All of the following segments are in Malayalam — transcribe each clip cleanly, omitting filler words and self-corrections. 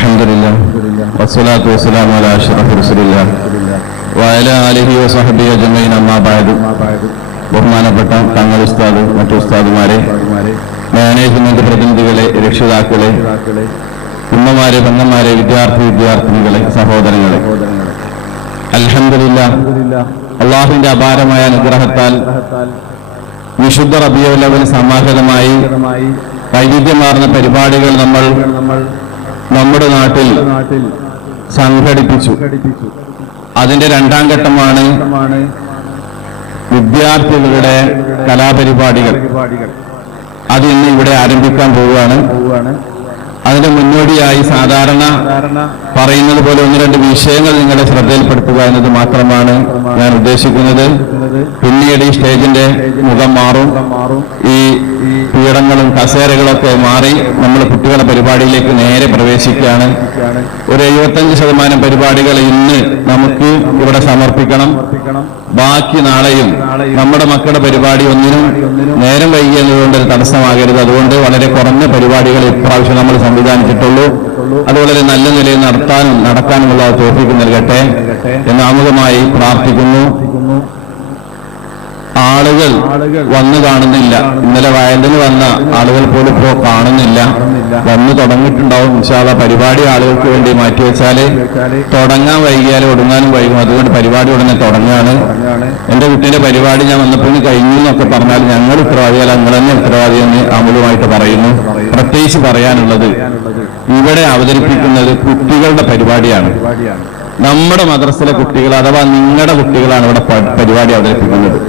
അൽഹംദുലില്ലാഹ് വസ്സലാത്തു വസ്സലാമു അലാ അഷ്റഫി റസൂലില്ലാഹ് വഅലാ ആലിഹി വസഹ്ബിഹി അജ്മഈൻ അമ്മാ ബഅദ്. ബഹുമാനപ്പെട്ട തങ്ങൾ ഉസ്താദ്, മറ്റു ഉസ്താദുമാരെ, മാനേജ്മെന്റ് പ്രതിനിധികളെ, രക്ഷിതാക്കളെ, ഉമ്മമാരെ, പെങ്ങന്മാരെ, വിദ്യാർത്ഥിനികളെ, സഹോദരങ്ങളെ, അൽഹംദുലില്ലാഹ് അല്ലാഹുവിന്റെ അപാരമായ അനുഗ്രഹത്താൽ വിശുദ്ധ റബീഉൽ അവ്വൽ സമാഹിതമായി വൈവിധ്യമാർന്ന പരിപാടികൾ നമ്മൾ നമ്മുടെ നാട്ടിൽ സംഘടിപ്പിച്ചു. അതിന്റെ രണ്ടാം ഘട്ടമാണ് വിദ്യാർത്ഥികളുടെ കലാപരിപാടികൾ. അത് ഇന്ന് ഇവിടെ ആരംഭിക്കാൻ പോവുകയാണ്. അതിന്റെ മുന്നോടിയായി സാധാരണ പറയുന്നത് പോലെ ഒന്ന് രണ്ട് വിഷയങ്ങൾ നിങ്ങളുടെ ശ്രദ്ധയിൽപ്പെടുത്തുക എന്നത് മാത്രമാണ് ഞാൻ ഉദ്ദേശിക്കുന്നത്. പിന്നീട് ഈ സ്റ്റേജിന്റെ മുഖം മാറും. ഈ പീഠങ്ങളും കസേരകളൊക്കെ മാറി നമ്മൾ കുട്ടികളുടെ പരിപാടിയിലേക്ക് നേരെ പ്രവേശിക്കുകയാണ്. ഒരു 75% പരിപാടികൾ ഇന്ന് നമുക്ക് ഇവിടെ സമർപ്പിക്കണം. ബാക്കി നാളെയും നമ്മുടെ മക്കളുടെ പരിപാടി ഒന്നിനും നേരം വൈകിയതുകൊണ്ട് ഒരു തടസ്സമാകരുത്. അതുകൊണ്ട് വളരെ കുറഞ്ഞ പരിപാടികൾ ഇപ്രാവശ്യം നമ്മൾ സംവിധാനിച്ചിട്ടുള്ളൂ. അത് വളരെ നല്ല നിലയിൽ നടക്കാനുമുള്ള തൗഫീഖ് നൽകട്ടെ എന്ന് ആമുഖമായി പ്രാർത്ഥിക്കുന്നു. ആളുകൾ വന്നു കാണുന്നില്ല. ഇന്നലെ വയലിന് വന്ന ആളുകൾ പോലും ഇപ്പോൾ കാണുന്നില്ല. വന്നു തുടങ്ങിയിട്ടുണ്ടാവും. ഇൻഷാ അല്ലാഹ് പരിപാടി ആളുകൾക്ക് വേണ്ടി മാറ്റിവെച്ചാല് തുടങ്ങാൻ വൈകിയാലും ഒടുങ്ങാനും വൈകും. അതുകൊണ്ട് പരിപാടി ഉടനെ തുടങ്ങുകയാണ്. എന്റെ കുട്ടീന്റെ പരിപാടി ഞാൻ വന്നപ്പോൾ കഴിഞ്ഞു എന്നൊക്കെ പറഞ്ഞാൽ ഞങ്ങൾ ഉത്തരവാദിയല്ല, നിങ്ങൾ തന്നെ ഉത്തരവാദി എന്ന് അമൂലമായിട്ട് പറയുന്നു. പ്രത്യേകിച്ച് പറയാനുള്ളത്, ഇവിടെ അവതരിപ്പിക്കുന്നത് കുട്ടികളുടെ പരിപാടിയാണ്. നമ്മുടെ മദ്രസയിലെ കുട്ടികൾ അഥവാ നിങ്ങളുടെ കുട്ടികളാണ് ഇവിടെ പരിപാടി അവതരിപ്പിക്കുന്നത്.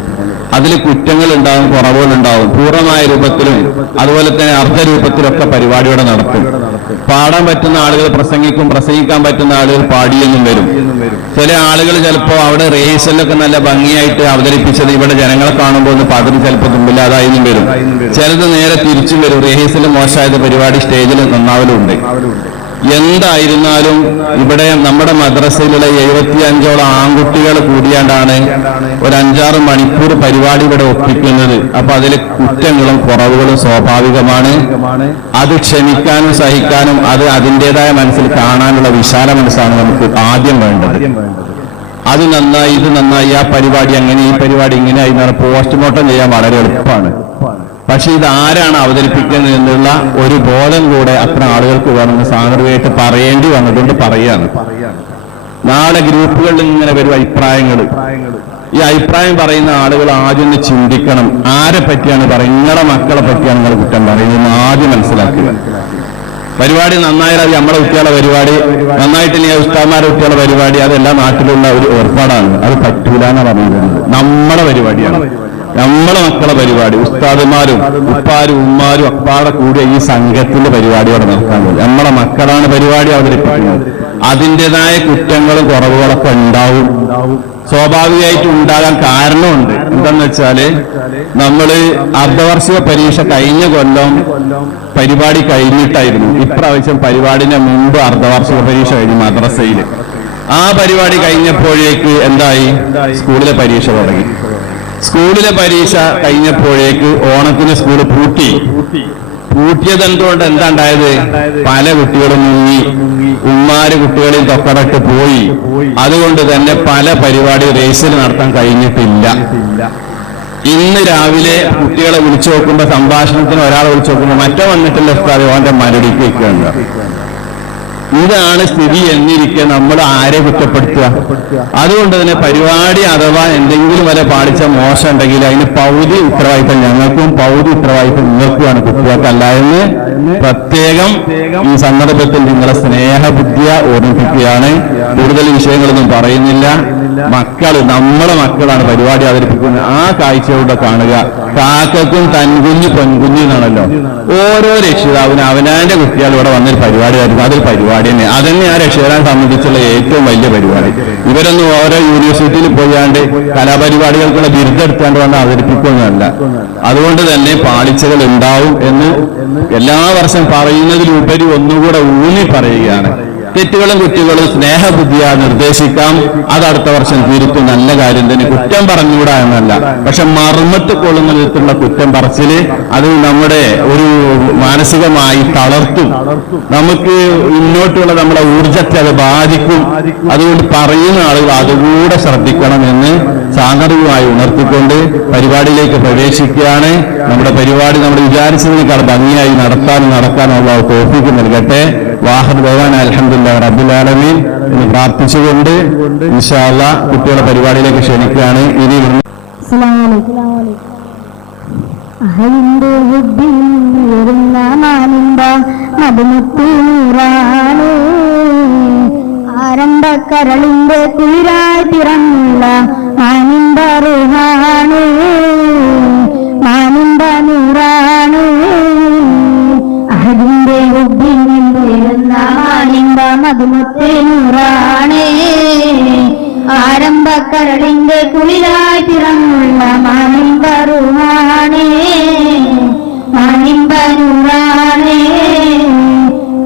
അതിൽ കുറ്റങ്ങൾ ഉണ്ടാവും, കുറവുകളുണ്ടാവും. പൂർണ്ണമായ രൂപത്തിലും അതുപോലെ തന്നെ അർദ്ധരൂപത്തിലൊക്കെ പരിപാടിയോടെ നടത്തും. പാടാൻ പറ്റുന്ന ആളുകൾ പ്രസംഗിക്കും, പ്രസംഗിക്കാൻ പറ്റുന്ന ആളുകൾ പാടിയെന്നും വരും. ചില ആളുകൾ ചിലപ്പോൾ അവിടെ റിഹേഴ്സലിലൊക്കെ നല്ല ഭംഗിയായിട്ട് അവതരിപ്പിച്ചത് ഇവിടെ ജനങ്ങളെ കാണുമ്പോൾ ഒന്ന് പകരം ചിലപ്പോൾ തുമ്പില്ലാതായും വരും. ചിലത് നേരെ തിരിച്ചും വരും. റിഹേഴ്സൽ മോശമായത് പരിപാടി സ്റ്റേജിൽ നന്നാവലുണ്ട്. എന്തായിരുന്നാലും ഇവിടെ നമ്മുടെ മദ്രസയിലുള്ള 75ഓളം ആൺകുട്ടികൾ കൂടിയാണ്ടാണ് ഒരു 5-6 മണിക്കൂർ പരിപാടി ഇവിടെ ഒപ്പിക്കുന്നത്. അപ്പൊ അതിലെ കുറ്റങ്ങളും കുറവുകളും സ്വാഭാവികമാണ്. അത് ക്ഷമിക്കാനും സഹിക്കാനും അത് അതിൻ്റെതായ മനസ്സിൽ കാണാനുള്ള വിശാല മനസ്സാണ് നമുക്ക് ആദ്യം വേണ്ടത്. അത് നന്നായി, ഇത് നന്നായി, ആ പരിപാടി അങ്ങനെ, ഈ പരിപാടി ഇങ്ങനെയായി പോസ്റ്റ്മോർട്ടം ചെയ്യാൻ വളരെ എളുപ്പമാണ്. പക്ഷെ ഇത് ആരാണ് അവതരിപ്പിക്കുന്നത് എന്നുള്ള ഒരു ബോധം കൂടെ അത്ര ആളുകൾക്ക് വേണമെന്ന് സാധാരണയായിട്ട് പറയേണ്ടി വന്നതുകൊണ്ട് പറയാണ്. നാളെ ഗ്രൂപ്പുകളിൽ ഇങ്ങനെ വരും അഭിപ്രായങ്ങൾ. ഈ അഭിപ്രായം പറയുന്ന ആളുകൾ ആദ്യം ഒന്ന് ചിന്തിക്കണം. ആരെ പറ്റിയാണ് പറയുന്നത്? നിങ്ങളുടെ മക്കളെ പറ്റിയാണ് നിങ്ങൾ കുറ്റം പറയുന്നത് ആദ്യം മനസ്സിലാക്കുക. പരിപാടി നന്നായാൽ അത് നമ്മളെ കുട്ടികളുടെ പരിപാടി, നന്നായിട്ടില്ല ഉസ്താദ്മാരുടെ കുട്ടികളുടെ പരിപാടി, അതെല്ലാ നാട്ടിലുള്ള ഒരു ഏർപ്പാടാണ്. അത് പറ്റൂല എന്ന് പറയുന്നത്. നമ്മുടെ പരിപാടിയാണ്, നമ്മളെ മക്കളെ പരിപാടി. ഉസ്താദുമാരും ഉപ്പാരും ഉമ്മാരും അപ്പാടെ കൂടിയ ഈ സംഘത്തിന്റെ പരിപാടിയോടെ നടക്കാൻ പോകും. നമ്മളെ മക്കളാണ് പരിപാടി അവതരിപ്പിക്കുന്നത്. അതിൻ്റെതായ കുറ്റങ്ങളും കുറവുകളൊക്കെ ഉണ്ടാവും. സ്വാഭാവികമായിട്ട് ഉണ്ടാകാൻ കാരണമുണ്ട്. എന്താന്ന് വെച്ചാല് നമ്മള് അർദ്ധവാർഷിക പരീക്ഷ കഴിഞ്ഞ കൊല്ലം പരിപാടി കഴിഞ്ഞിട്ടായിരുന്നു. ഇപ്രാവശ്യം പരിപാടിന്റെ മുമ്പ് അർദ്ധവാർഷിക പരീക്ഷ കഴിഞ്ഞു മദ്രസയില്. ആ പരിപാടി കഴിഞ്ഞപ്പോഴേക്ക് എന്തായി? സ്കൂളിലെ പരീക്ഷ തുടങ്ങി. സ്കൂളിലെ പരീക്ഷ കഴിഞ്ഞപ്പോഴേക്ക് ഓണത്തിന് സ്കൂൾ പൂട്ടിയത് എന്തുകൊണ്ട് എന്താ ഉണ്ടായത്? പല കുട്ടികളും മുങ്ങി, ഉമ്മാര് കുട്ടികളിൽ തൊക്കടട്ട് പോയി. അതുകൊണ്ട് തന്നെ പല പരിപാടി റേസിൽ നടത്താൻ കഴിഞ്ഞിട്ടില്ല. ഇന്ന് രാവിലെ കുട്ടികളെ വിളിച്ചു നോക്കുമ്പോ സംഭാഷണത്തിന് ഒരാളെ വിളിച്ചു നോക്കുമ്പോ മറ്റോ വന്നിട്ടില്ല ഉസ്താദ്, ഓന്റെ മരടിക്ക് വെക്കുകയാണ്. ഇതാണ് സ്ഥിതി എന്നിരിക്കെ നമ്മൾ ആരെ കുറ്റപ്പെടുത്തുക? അതുകൊണ്ട് തന്നെ പരിപാടി അഥവാ എന്തെങ്കിലും വരെ പാടിച്ച മോശം ഉണ്ടെങ്കിൽ അതിന് പൗതി ഉത്തരവാദിത്തം ഞങ്ങൾക്കും പൗതി ഉത്തരവാദിത്തം നിങ്ങൾക്കുമാണ്, കുട്ടികൾക്കല്ല എന്ന് പ്രത്യേകം ഈ സന്ദർഭത്തിൽ നിങ്ങളെ സ്നേഹബുദ്ധിയെ ഓർമ്മിപ്പിക്കുകയാണ്. കൂടുതൽ വിഷയങ്ങളൊന്നും പറയുന്നില്ല. നമ്മളെ മക്കളാണ് പരിപാടി അവതരിപ്പിക്കുന്നത്. ആ കാഴ്ചയോടെ കാണുക. കാക്കക്കും തൻകുഞ്ഞ് പെൺകുഞ്ഞു എന്നാണല്ലോ. ഓരോ രക്ഷിതാവിനും അവനാന്റെ കുട്ടികൾ ഇവിടെ വന്നൊരു പരിപാടി ആയിരുന്നു. അതൊരു പരിപാടി തന്നെ. അതന്നെ ആ രക്ഷിതാവിനെ സംബന്ധിച്ചുള്ള ഏറ്റവും വലിയ പരിപാടി. ഇവരൊന്നും ഓരോ യൂണിവേഴ്സിറ്റിയിൽ പോയാണ്ട് കലാപരിപാടികൾക്കുള്ള ബിരുദം എടുത്താണ്ട് വന്ന് അവതരിപ്പിക്കുന്നതല്ല. അതുകൊണ്ട് തന്നെ പാളിച്ചകൾ ഉണ്ടാവും എന്ന് എല്ലാ വർഷം പറയുന്നതിലുപരി ഒന്നുകൂടെ ഊന്നി പറയുകയാണ്. തെറ്റുകളും കുറ്റികളും സ്നേഹബുദ്ധിയാ നിർദ്ദേശിക്കാം. അത് അടുത്ത വർഷം തിരുത്തും, നല്ല കാര്യം തന്നെ, കുറ്റം പറഞ്ഞുകൂടാ എന്നല്ല. പക്ഷെ മർമ്മത്ത് കൊള്ളുന്ന വിധത്തിലുള്ള കുറ്റം പറച്ചില് അത് നമ്മുടെ ഒരു മാനസികമായി തളർത്തും, നമുക്ക് മുന്നോട്ടുള്ള നമ്മുടെ ഊർജത്തെ അത് ബാധിക്കും. അതുകൊണ്ട് പറയുന്ന ആളുകൾ അതുകൂടെ ശ്രദ്ധിക്കണമെന്ന് സാന്ദർഭികമായി ഉണർത്തിക്കൊണ്ട് പരിപാടിയിലേക്ക് പ്രവേശിക്കുകയാണ്. നമ്മുടെ പരിപാടി നമ്മൾ വിചാരിച്ചതിനേക്കാൾ ഭംഗിയായി നടക്കാനുള്ള തൗഫീഖ് നൽകട്ടെ. വാഹിർ ദഅ്വാനാ അൽഹംദുലില്ലാഹി റബ്ബിൽ ആലമീൻ എന്ന് പ്രാർത്ഥിച്ചുകൊണ്ട് ഇൻഷാ അല്ലാഹ് കുട്ടികളെ പരിപാടിയിലേക്ക് ക്ഷണിക്കുകയാണ്. ഇനി ആരംഭക്കരളിന്റെ കുളിരായി പിറന്നുള്ള മാനിമ്പ റുഹാണ്, മാനിമ്പ നൂറാണ്. അഹദിന്റെ ഹുബ്ബിൽ നിന്നുയരുന്ന മാനിമ്പ മധുമുത്ത് നൂറാണ്. ആരംഭക്കരളിന്റെ കുളിരായി പിറന്നുള്ള മാനിമ്പ റുഹാണ്, മാനിമ്പ നൂറാണ്.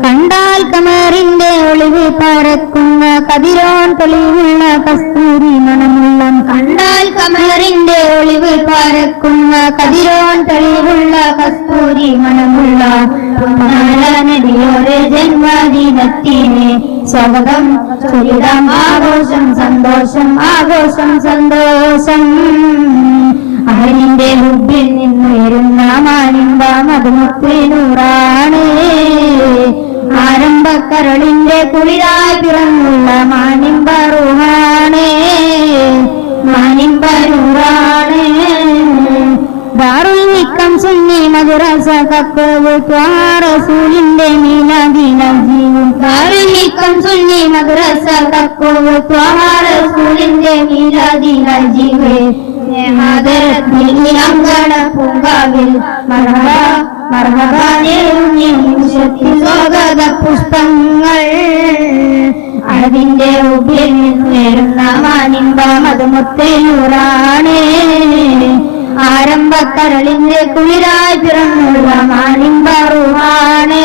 കണ്ടാൽ കമറിന്റെ ഒളിവ് പരക്കുന്ന കതിരോൻ തെളിവുള്ള കസ്തൂരി മണമുള്ള, കണ്ടാൽ കമറിന്റെ ഒളിവ് പരക്കുന്ന കതിരോൻ തെളിവുള്ള കസ്തൂരി മണമുള്ള നദിയോടെ ജന്മദിനത്തിന് സ്വാഗതം ചൊല്ലിടാം. ആഘോഷം സന്തോഷം, ആഘോഷം സന്തോഷം. അഹലിന്റെ ഹുബ്ബിൽ നിന്നുയരുന്ന മാനിമ്പ മധുമുത്ത് നൂറാണ്. ആരംഭക്കരളിന്റെ കുളിരായി പിറന്നുള്ള മാനിമ്പ റുഹാണ്, മാനിമ്പ നൂറാണ്. ദാറുൽ നിക്കം സുന്നി മദ്രസ കക്കോവ് ത്വാഹാ റസൂലിന്റെ മീലാദിനാൽ ജീവും. ദാറുൽ നിക്കം സുന്നി മദ്രസ കക്കോവ് ത്വാഹാ റസൂലിന്റെ മീലാദിനാൽ ജീവേ. അങ്കണ പൂങ്കാവിൽ മർഹബ മർഹബ നേരുന്നി സ്വാഗത പുഷ്പങ്ങൾ. അതിന്റെ ഉബിൽ നിന്നുയരുന്ന മാനിമ്പ മധുമുത്ത് നൂറാണ്. ആരംഭക്കരളിന്റെ കുളിരായി പിറന്നുള്ള മാനിമ്പ റുഹാണ്,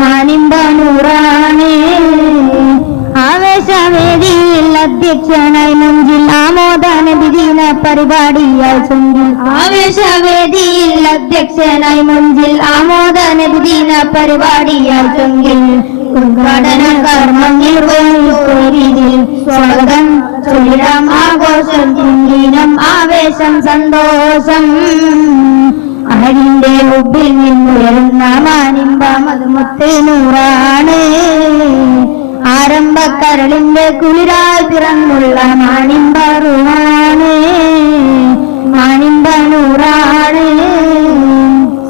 മാനിമ്പ നൂറാണ്. ആവേശവേദിയിൽ അധ്യക്ഷനായി മുഞ്ചിൽ ആമോദന വിദീന പരിപാടിയായി ചൊങ്കിൽ. ആവേശവേദിയിൽ അധ്യക്ഷനായി മുഞ്ചിൽ ആമോദന വിദീന പരിപാടിയായി ചൊങ്കിൽ. ഉദ്ഘാടന കർമ്മം നിർവഹിച്ചതിൽ സ്വാഗതം ചൊല്ലിടാം. ആഘോഷം ചിന്തീനം ആവേശം സന്തോഷം. അഹലിന്റെ ഉബ്ബിൽ നിന്നുയരുന്ന മാനിമ്പ മധുമുത്ത് നൂറാണ്. ആരംഭക്കരളിന്റെ കുളിരായി പിറന്നുള്ള മാനിമ്പ റുഹാണ്, മാനിമ്പ നൂറാണ്.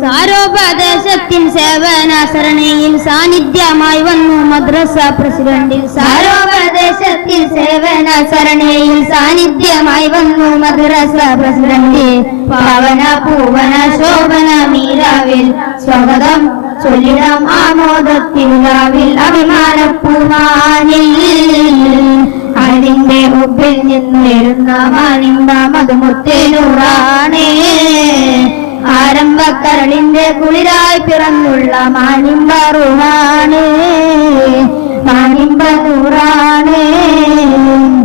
സാരോപദേശത്തിൻ സേവനാസരണയിൽ സാന്നിധ്യമായി വന്നു മദ്രസ പ്രസിഡന്റിൽ. സാരോപദേശത്തിൽ സേവനാസരണയിൽ സാന്നിധ്യമായി വന്നു മദ്രസ പ്രസിഡന്റ്. പാവന പൂവന ശോഭന മീരാവിൽ സ്വാഗതം ചൊല്ലിടാം. ആമോദത്തിലാവിൽ അഭിമാനപ്പൂമാനിൽ. അതിന്റെ മുമ്പിൽ നിന്നുയരുന്ന മാനിമ്പ മധുമുത്ത് നൂറാണ്. ആരംഭക്കരളിന്റെ കുളിരായി പിറന്നുള്ള മാനിമ്പ റുഹാണ്, മാനിമ്പ നൂറാണ്.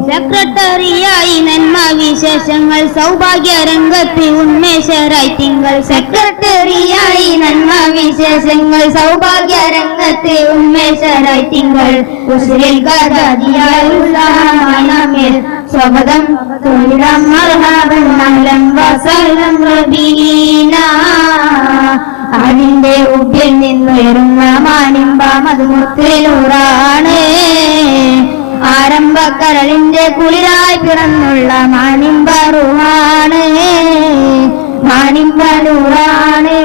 സെക്രട്ടറിയായി നന്മ വിശേഷങ്ങൾ സൗഭാഗ്യ രംഗത്ത് ഉന്മേഷരായി തിങ്കൾ. സെക്രട്ടറിയായി നന്മ വിശേഷങ്ങൾ സൗഭാഗ്യ രംഗത്ത് ഉന്മേഷരായി തിങ്കൾ. ഉസ്രിൽ ഗാദിയായി ഉത്സാഹമായി നമ്മിൽ സ്വാഗതം ചൊല്ലിടാം. മർഹബൻ അഹ്ലൻ വസഹ്ലൻ റബീന. അതിന്റെ ഉബ്ബിൽ നിന്നുയരുന്ന മാനിമ്പ മധുമുത്ത് നൂറാണ്. ആരംഭക്കരളിന്റെ കുളിരായി പിറന്നുള്ള മാനിമ്പ റുഹാണ്, മാനിമ്പ നൂറാണ്.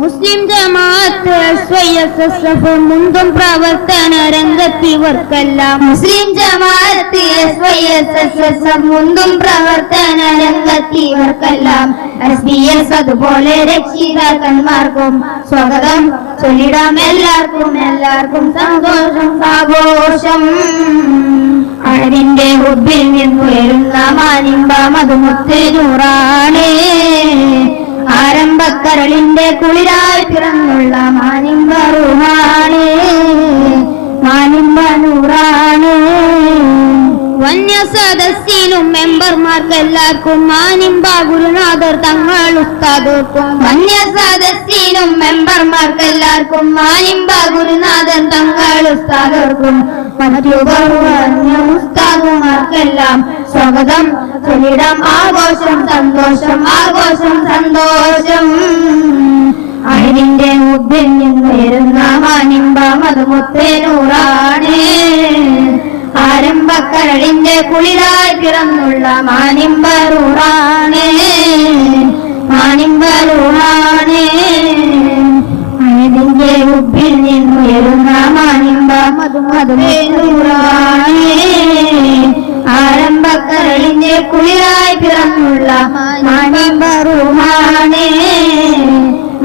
മുസ്ലിം ജമാഅത്ത് SYSSF മുൻപും പ്രവർത്തന രംഗത്തിവർക്കെല്ലാം. മുസ്ലിം ജമാഅത്ത് SYSSF മുൻപും പ്രവർത്തന രംഗത്തിവർക്കെല്ലാം. SBS അതുപോലെ രക്ഷിതാക്കന്മാർക്കും സ്വാഗതം ചൊല്ലിടാം. എല്ലാവർക്കും എല്ലാവർക്കും സന്തോഷം ആഘോഷം. അതിന്റെ ഹുബ്ബിൽ നിന്നുയരുന്ന മാനിമ്പ മധുമുത്ത് നൂറാണ്. ആരംഭക്കരളിന്റെ കുളിരായി പിറന്നുള്ള മാനിമ്പ റുഹാണ്, മെമ്പർമാർക്കെല്ലാവർക്കും മാനിമ്പ ഗുരുനാഥർ തങ്ങൾ ഉസ്താദർക്കും വന്യ സദസ്സിനും മെമ്പർമാർക്കെല്ലാവർക്കും മാനിമ്പ ഗുരുനാഥർ തങ്ങൾ ഉസ്താദർക്കും മറ്റു ബഹുവന്യ ഉസ്താദുമാർക്കെല്ലാം സ്വാഗതം ചൊല്ലിടാം ആഘോഷം സന്തോഷം ആഘോഷം സന്തോഷം. അഴിവിന്റെ മുമ്പിൽ നിന്നുയരുന്ന മാനിമ്പ മധുമുത്തേനൂറാണ്. ആരംഭക്കരളിന്റെ കുളിരായി പിറന്നുള്ള മാനിമ്പറൂറാണ് മാനിമ്പറൂറാണ്. അഴിവിന്റെ മുമ്പിൽ നിന്നുയരുന്ന മാനിമ്പ മധുമുത്തേനൂറാണ്. ആരംഭക്കരളിന്റെ കുളിരായി പിറന്നുള്ള മാനിമ്പറൂറാണ്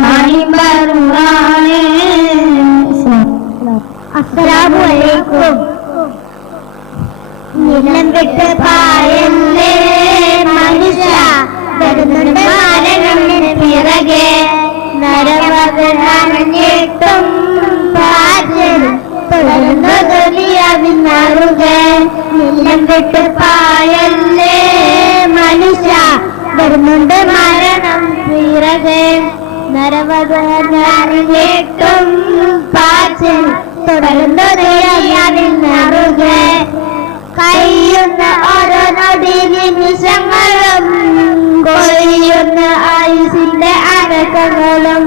മാനിമ്പറൂറാണ്. അസ്സലാമു അലൈക്കും. നിലം വിട്ട് പായല്ലേ മനുഷ്യ വരുന്നുണ്ട് മരണത്തിന് പിറകെ നരവകരാണെട്ടും തുടരുന്നതുകെ. നിലം വിട്ട് പായല്ലേ മനുഷ്യ വരുന്നുണ്ട് മരണം പിറകെ നരവകരാണെട്ടും തുടരുന്നതുകെ. കഴിയുന്ന ഓരോ നൊടി നിമിഷങ്ങളും കൊഴിയുന്ന ആയുസിന്റെ അനക്കങ്ങളും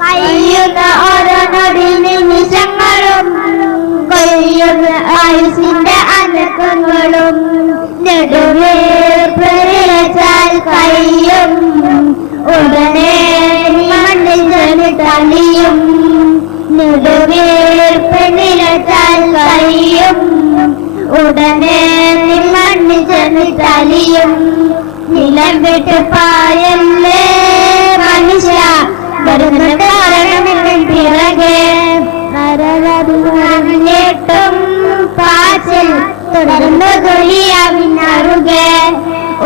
കഴിയുന്ന ഓരോ നൊടി നിമിഷങ്ങളും കൊഴിയുന്ന ആയുസിന്റെ അനക്കങ്ങളും നെടുവേർച്ചാൽ കഴിയും ഉടനെ മണ്ണിൽ തളിയും നെടുവേർപ്പിനിരച്ചാൽ കഴിയും ഉടനെ മണ്ണിൽ തളിയും. നിലം വിട്ട് പായല്ലേ മനുഷ്യ വരുന്നുണ്ട് മരണത്തിൻ പിറകെ നരകേട്ടും പാച്ചിൽ തുടർന്ന് തൊലിയാവിനറുകെ.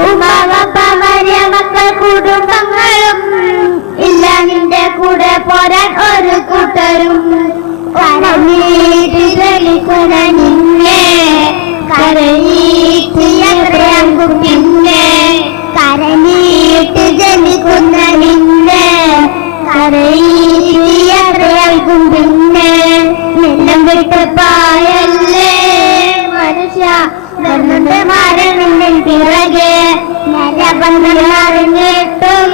ഉമാവപ്പമര്യ മക്കൾ കുടുംബങ്ങളും ഇല്ല നിന്റെ കൂടെ പോരാൻ ഒരു കൂട്ടരും. കരനീട്ടിക്കുന്ന നിന്നെ കരനീട്ടിയത്രയാകും പിന്നെ കരനീട്ട് ജനിക്കുന്ന നിന്നെ കരനീട്ടിയത്രയാകും പിന്നെ. നിലം വിട്ട് പായല്ലേ മനുഷ്യ വരുന്നുണ്ട് മരണത്തിൻ പിറകെ നരബന്ധറിഞ്ഞിട്ടും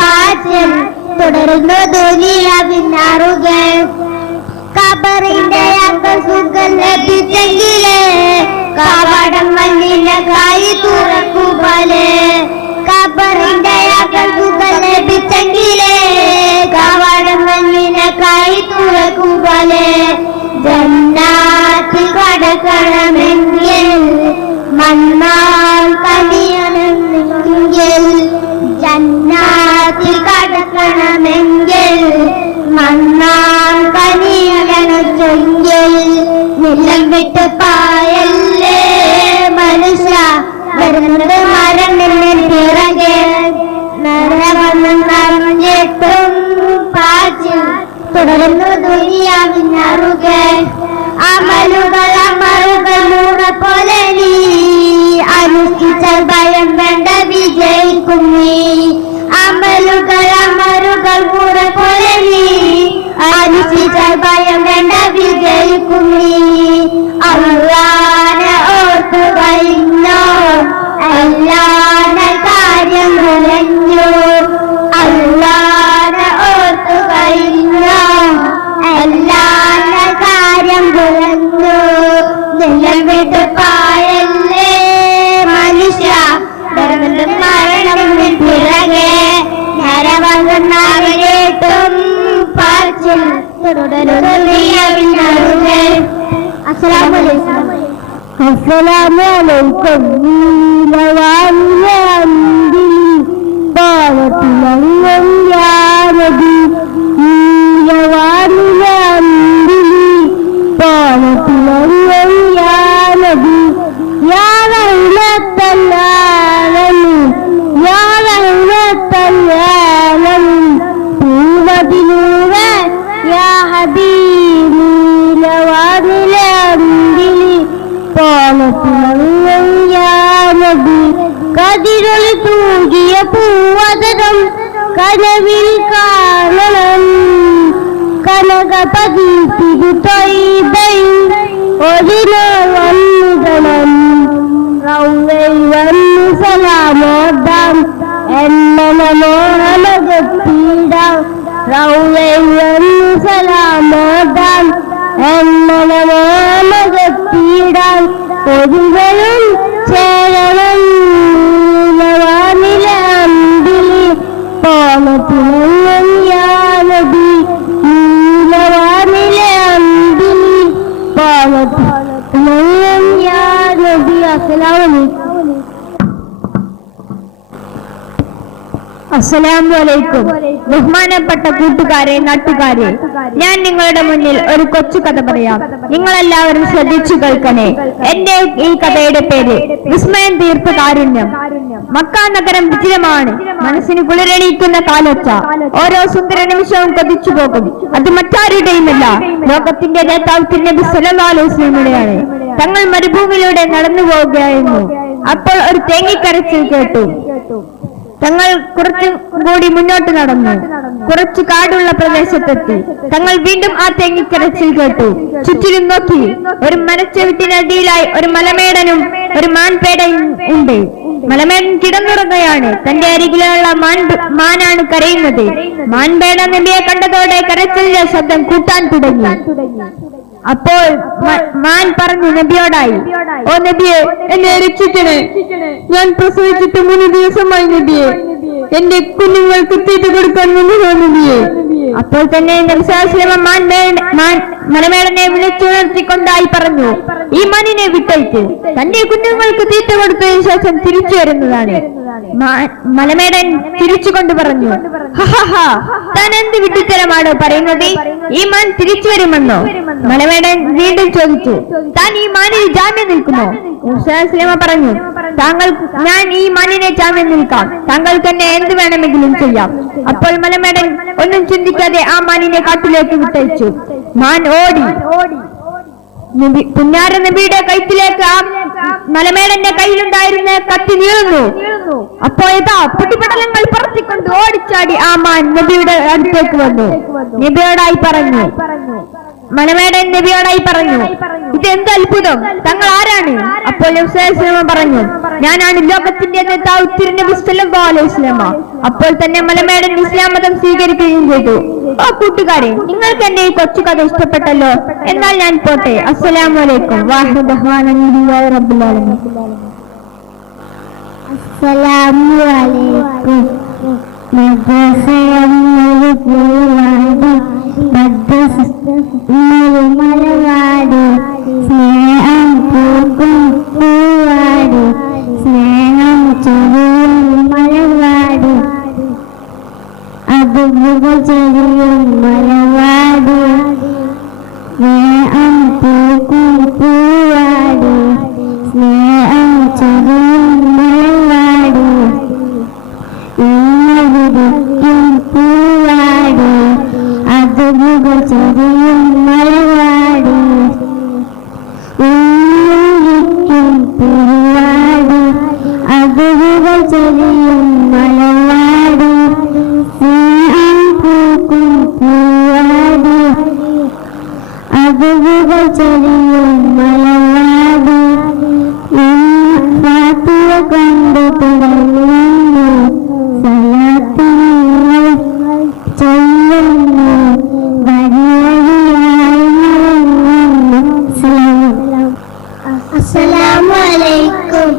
പാച്ചിൽ തുടരുന്നു ദുനിയാവിനറുകെ. കബറിന്റെ സുഖം ലഭിച്ചെങ്കിലേ കവാടം മണ്ണിലെ കായി തുറക്കുപോലെ. കബറിന്റെ സുഖം ലഭിച്ചെങ്കിലേ കവാടം മണ്ണിലെ കായി തുറക്കുപോലെ. ജന്നാത്തിൽ കടക്കണമെങ്കിൽ മണ്ണാൽ കനിയണമെങ്കിൽ ജന്നാത്തിൽ കടക്കണമെങ്കിൽ മണ്ണാൽ കനിയണമെങ്കിൽ നിലം വിട്ട് പായല്ലേ മനുഷ്യ വരുന്നത് മരണത്തിൻ പിറകെ നരവന്നിട്ടും പാച്ചിൽ തുടരുന്നു ദുനിയാവിനറുകെ. അമലുകൾ അമറുകൾ നൂറ പോലെ നീ അനുഷ്ഠിച്ചാൽ ഭയം വേണ്ട വിജയിക്കും നീ. അമലുകൾ അമറുകൾ നൂറ പോലെ നീ അനുഷ്ഠിച്ചാൽ ഭയം വേണ്ട വിജയിക്കും നീ. അല്ലാഹനെ ഓർത്തുകഴിഞ്ഞോ അല്ലാഹനെ കാര്യം മുലഞ്ഞു. അല്ലാഹനെ ഓർത്തുകഴിഞ്ഞോ അല്ലാഹനെ കാര്യം മുലഞ്ഞു. നിലം വിട്ട് പായല്ലേ മനുഷ്യ വരുന്നത് മരണത്തിൻ പിറകെ നരവകരാണെട്ടും പാച്ചിൽ തുടരുന്നതുകെ. അസ്സലാമു അലൈക്കും. അസ്സലാമു അലൈക്കും. നീലവാനിലെ അന്തിൽ പാവത്തിലങ്ങും യാ നബി. നീലവാനിലെ അന്തിൽ പാവത്തിലങ്ങും യാ നബി. യാ റഹ്മത്തൽ ആലമീൻ യാ റഹ്മത്തൽ ആലമീൻ പൂവതിലൂടെ യാ ഹബീബി. നീലവാനിലെ അന്തിൽ പാവത്തിലങ്ങും യാ നബി. കതിരൊളി തൂകിയ പൂവതരം കനവിൽ കാണണം. കനകപതിപ്പിതു തൊയ്ബയിൽ ഒരു നാൾ വന്നിടണം. റൗവയിൽ വന്നു സലാമോദാം എന്നമോഹമകത്തിടാം. റൗവയിൽ വന്നു സലാമോദാം എന്നമോഹമകത്തിടാം. ഒരുവരും ചേരണം നീലവാനിലെ അമ്പിളി പോണത്തിനും യാനബി. നീലവാനിലെ അമ്പിളി പോണത്തിനും യാനബി. അസ്സലാമു അലൈക്കും. ബഹുമാനപ്പെട്ട കൂട്ടുകാരെ, നാട്ടുകാരെ, ഞാൻ നിങ്ങളുടെ മുന്നിൽ ഒരു കൊച്ചു കഥ പറയാം. നിങ്ങളെല്ലാവരും ശ്രദ്ധിച്ചു കേൾക്കണേ. എന്റെ ഈ കഥയുടെ പേര് വിസ്മയം തീർത്ത കാരുണ്യം. മക്ക നഗരം വിചിരമാണ്. മനസ്സിന് കുളിരണിയിക്കുന്ന കാലൊച്ച. ഓരോ സുന്ദര നിമിഷവും കൊതിച്ചു പോകും. അത് മറ്റാരുടെയുമല്ല, ലോകത്തിന്റെ നേതാവ് നബി സല്ലല്ലാഹു അലൈഹി വസല്ലമയുടെയാണ്. തങ്ങൾ മരുഭൂമിയിലൂടെ നടന്നു പോവുകയായിരുന്നു. അപ്പോൾ ഒരു തേങ്ങിക്കരച്ചിൽ കേട്ടു. തങ്ങൾ കുറച്ചു കൂടി മുന്നോട്ട് നടന്നു. കുറച്ചു കാടുള്ള പ്രദേശത്തെത്തി. തങ്ങൾ വീണ്ടും ആ തേങ്ങിക്കരച്ചിൽ കേട്ടു. ചുറ്റിലും നോക്കി. ഒരു മരച്ചെവിട്ടിനടിയിലായി ഒരു മലമേടനും ഒരു മാൻപേടയും ഉണ്ട്. മലമേടൻ കിടന്നുറങ്ങുകയാണ്. തന്റെ അരികിലുള്ള മാനാണ് കരയുന്നത്. മാൻപേട നബിയെ കണ്ടതോടെ കരച്ചിലിന്റെ ശബ്ദം കൂട്ടാൻ തുടങ്ങി. അപ്പോൾ മാൻ പറഞ്ഞു നബിയോടായി, ഓ നബിയെ, എന്നെ രക്ഷിക്കണേ. ഞാൻ പ്രസവിച്ചിട്ട് 3 ദിവസമായി നബിയെ. എന്റെ കുഞ്ഞുങ്ങൾക്ക് തീറ്റ കൊടുക്കാൻ വന്നതോ നബിയെ. അപ്പോൾ തന്നെ നബി സല്ലല്ലാഹു അലൈഹി വസല്ലം മലമേടനെ വിളിച്ചുണർത്തിക്കൊണ്ടായി പറഞ്ഞു, ഈ മാനിനെ വിട്ടയച്ച് തന്റെ കുഞ്ഞുങ്ങൾക്ക് തീറ്റ കൊടുത്തതിനു ശേഷം തിരിച്ചു വരുന്നതാണ്. മലമേടൻ തിരിച്ചുകൊണ്ട് പറഞ്ഞു, താൻ എന്ത് വിഡ്ഢിത്തരമാണോ പറയുന്നത്? ഈ മാൻ തിരിച്ചു വരുമെന്നോ? മലമേടൻ വീണ്ടും ചോദിച്ചു, താൻ ഈ മാനിന് ജാമ്യം നിൽക്കുമോ? പറഞ്ഞു, ഞാൻ ഈ മാനിനെ ജാമ്യം നിൽക്കാം. താങ്കൾക്ക് എന്നെ എന്ത് വേണമെങ്കിലും ചെയ്യാം. അപ്പോൾ മലമേടൻ ഒന്നും ചിന്തിക്കാതെ ആ മാനിനെ കാട്ടിലേക്ക് വിട്ടയച്ചു. മാൻ ഓടി. പുന്നാര നബിയുടെ കൈത്തിലേക്ക് ആ മലമേടന്റെ കയ്യിലുണ്ടായിരുന്ന കത്തി നീളുന്നു. അപ്പോൾ ഇതാ പൊട്ടിപ്പടലങ്ങൾ പറത്തിക്കൊണ്ട് ഓടിച്ചാടി ആ മാൻ നബിയുടെ അടുത്തേക്ക് വന്നു. നബിയോടായി പറഞ്ഞു, മലമേടൻ നബിയോടായി പറഞ്ഞു, ഇതെന്ത് അത്ഭുതം, തങ്ങൾ ആരാണ്? അപ്പോൾ നബി സല്ലല്ലാഹു അലൈഹി വസല്ലം പറഞ്ഞു, ഞാനാണ് ലോകത്തിന്റെ നേതാവ് നബി സല്ലല്ലാഹു അലൈഹി വസല്ലം. അപ്പോൾ തന്നെ മലമേടൻ ഇസ്ലാം മതം സ്വീകരിക്കുകയും ചെയ്തു. ഓ കൂട്ടുകാരെ, നിങ്ങൾക്ക് എന്റെ ഈ കൊച്ചു കഥ ഇഷ്ടപ്പെട്ടല്ലോ. എന്നാൽ ഞാൻ പോട്ടെ. അസ്സലാമു അലൈക്കും. അസ്സലാമു അലൈക്കും. മലവാടി സ്നേഹം പൂക്കും പൂവാടി സ്നേഹം ചെറിയും മലവാടി അത് ചെറിയും മലവാടി സ്നേഹം പൂക്കും പൂവാടി സ്നേഹം ചെറിയും മലവാടി ഇന്നവിരിക്കും പൂവാടി അത് ചെറിയും മലവാടി ഇന്നവിരിക്കും പൂവാടി അത് ചെറിയും മലവാടി സ്നേഹം പൂക്കും പൂവാടി അത് ചെറിയും മലവാടി ഫാത്തിഹ കണ്ടു തുടങ്ങുന്നു സലാത്തുകൾ ചൊല്ലുന്നു വരിവരിയായി നടന്നു. അസ്സലാമു അലൈക്കും.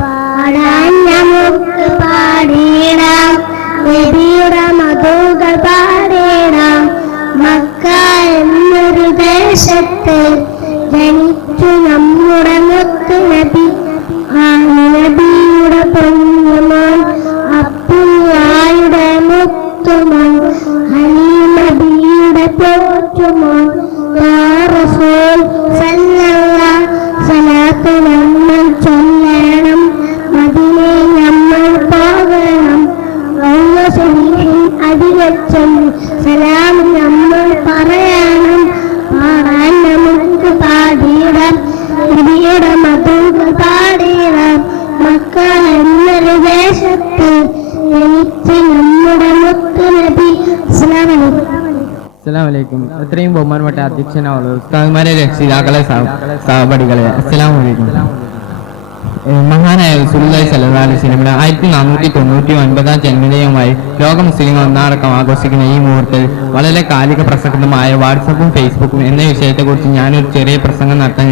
പാടാൻ നമുക്ക് പാടിയിടാം നബിയുടെ മധുകൾ പാടിയിടാം. മക്ക എന്നൊരു ദേശത്ത് ജനിച്ചു നമ്മുടെ മുത്തു നബി. നബിയുടെ പൊന്നുമോൻ അബ്ദുല്ലായുടെ മുത്തുമോൻ ഹലീം നബിയുടെ പോറ്റുമോൻ യാ റസൂൽ സല്ലല്ലാഹു സ്വലാത്ത് നമ്മൾ ചൊല്ലണം. മദീനയെ നമ്മൾ പോകണം. അധികച്ചും സലാം നമ്മൾ പറയണം. പാടാൻ നമുക്ക് പാടിയിടാം നബിയുടെ മധുകൾ പാടിയിടാം. മക്ക എന്ന അസ്സലാമലൈക്കും. എത്രയും ബഹുമാനപ്പെട്ട അധ്യക്ഷനാവുള്ളൂ ഉസ്താദുമാരെ, രക്ഷിതാക്കളെ, സഹപാഠികളെ, അസ്സലാമലൈക്കും. മഹാനായ റസൂലുള്ളാഹി സ്വല്ലല്ലാഹു അലൈഹി വസല്ലം 1499 ജന്മദിനവുമായി ലോക മുസ്ലിങ്ങൾ ഒന്നടക്കം ആഘോഷിക്കുന്ന ഈ മുഹൂർത്തത്തിൽ വളരെ കാലിക പ്രസക്തമായ വാട്സപ്പും ഫേസ്ബുക്കും എന്ന വിഷയത്തെക്കുറിച്ച് ഞാനൊരു ചെറിയ പ്രസംഗം നടത്താൻ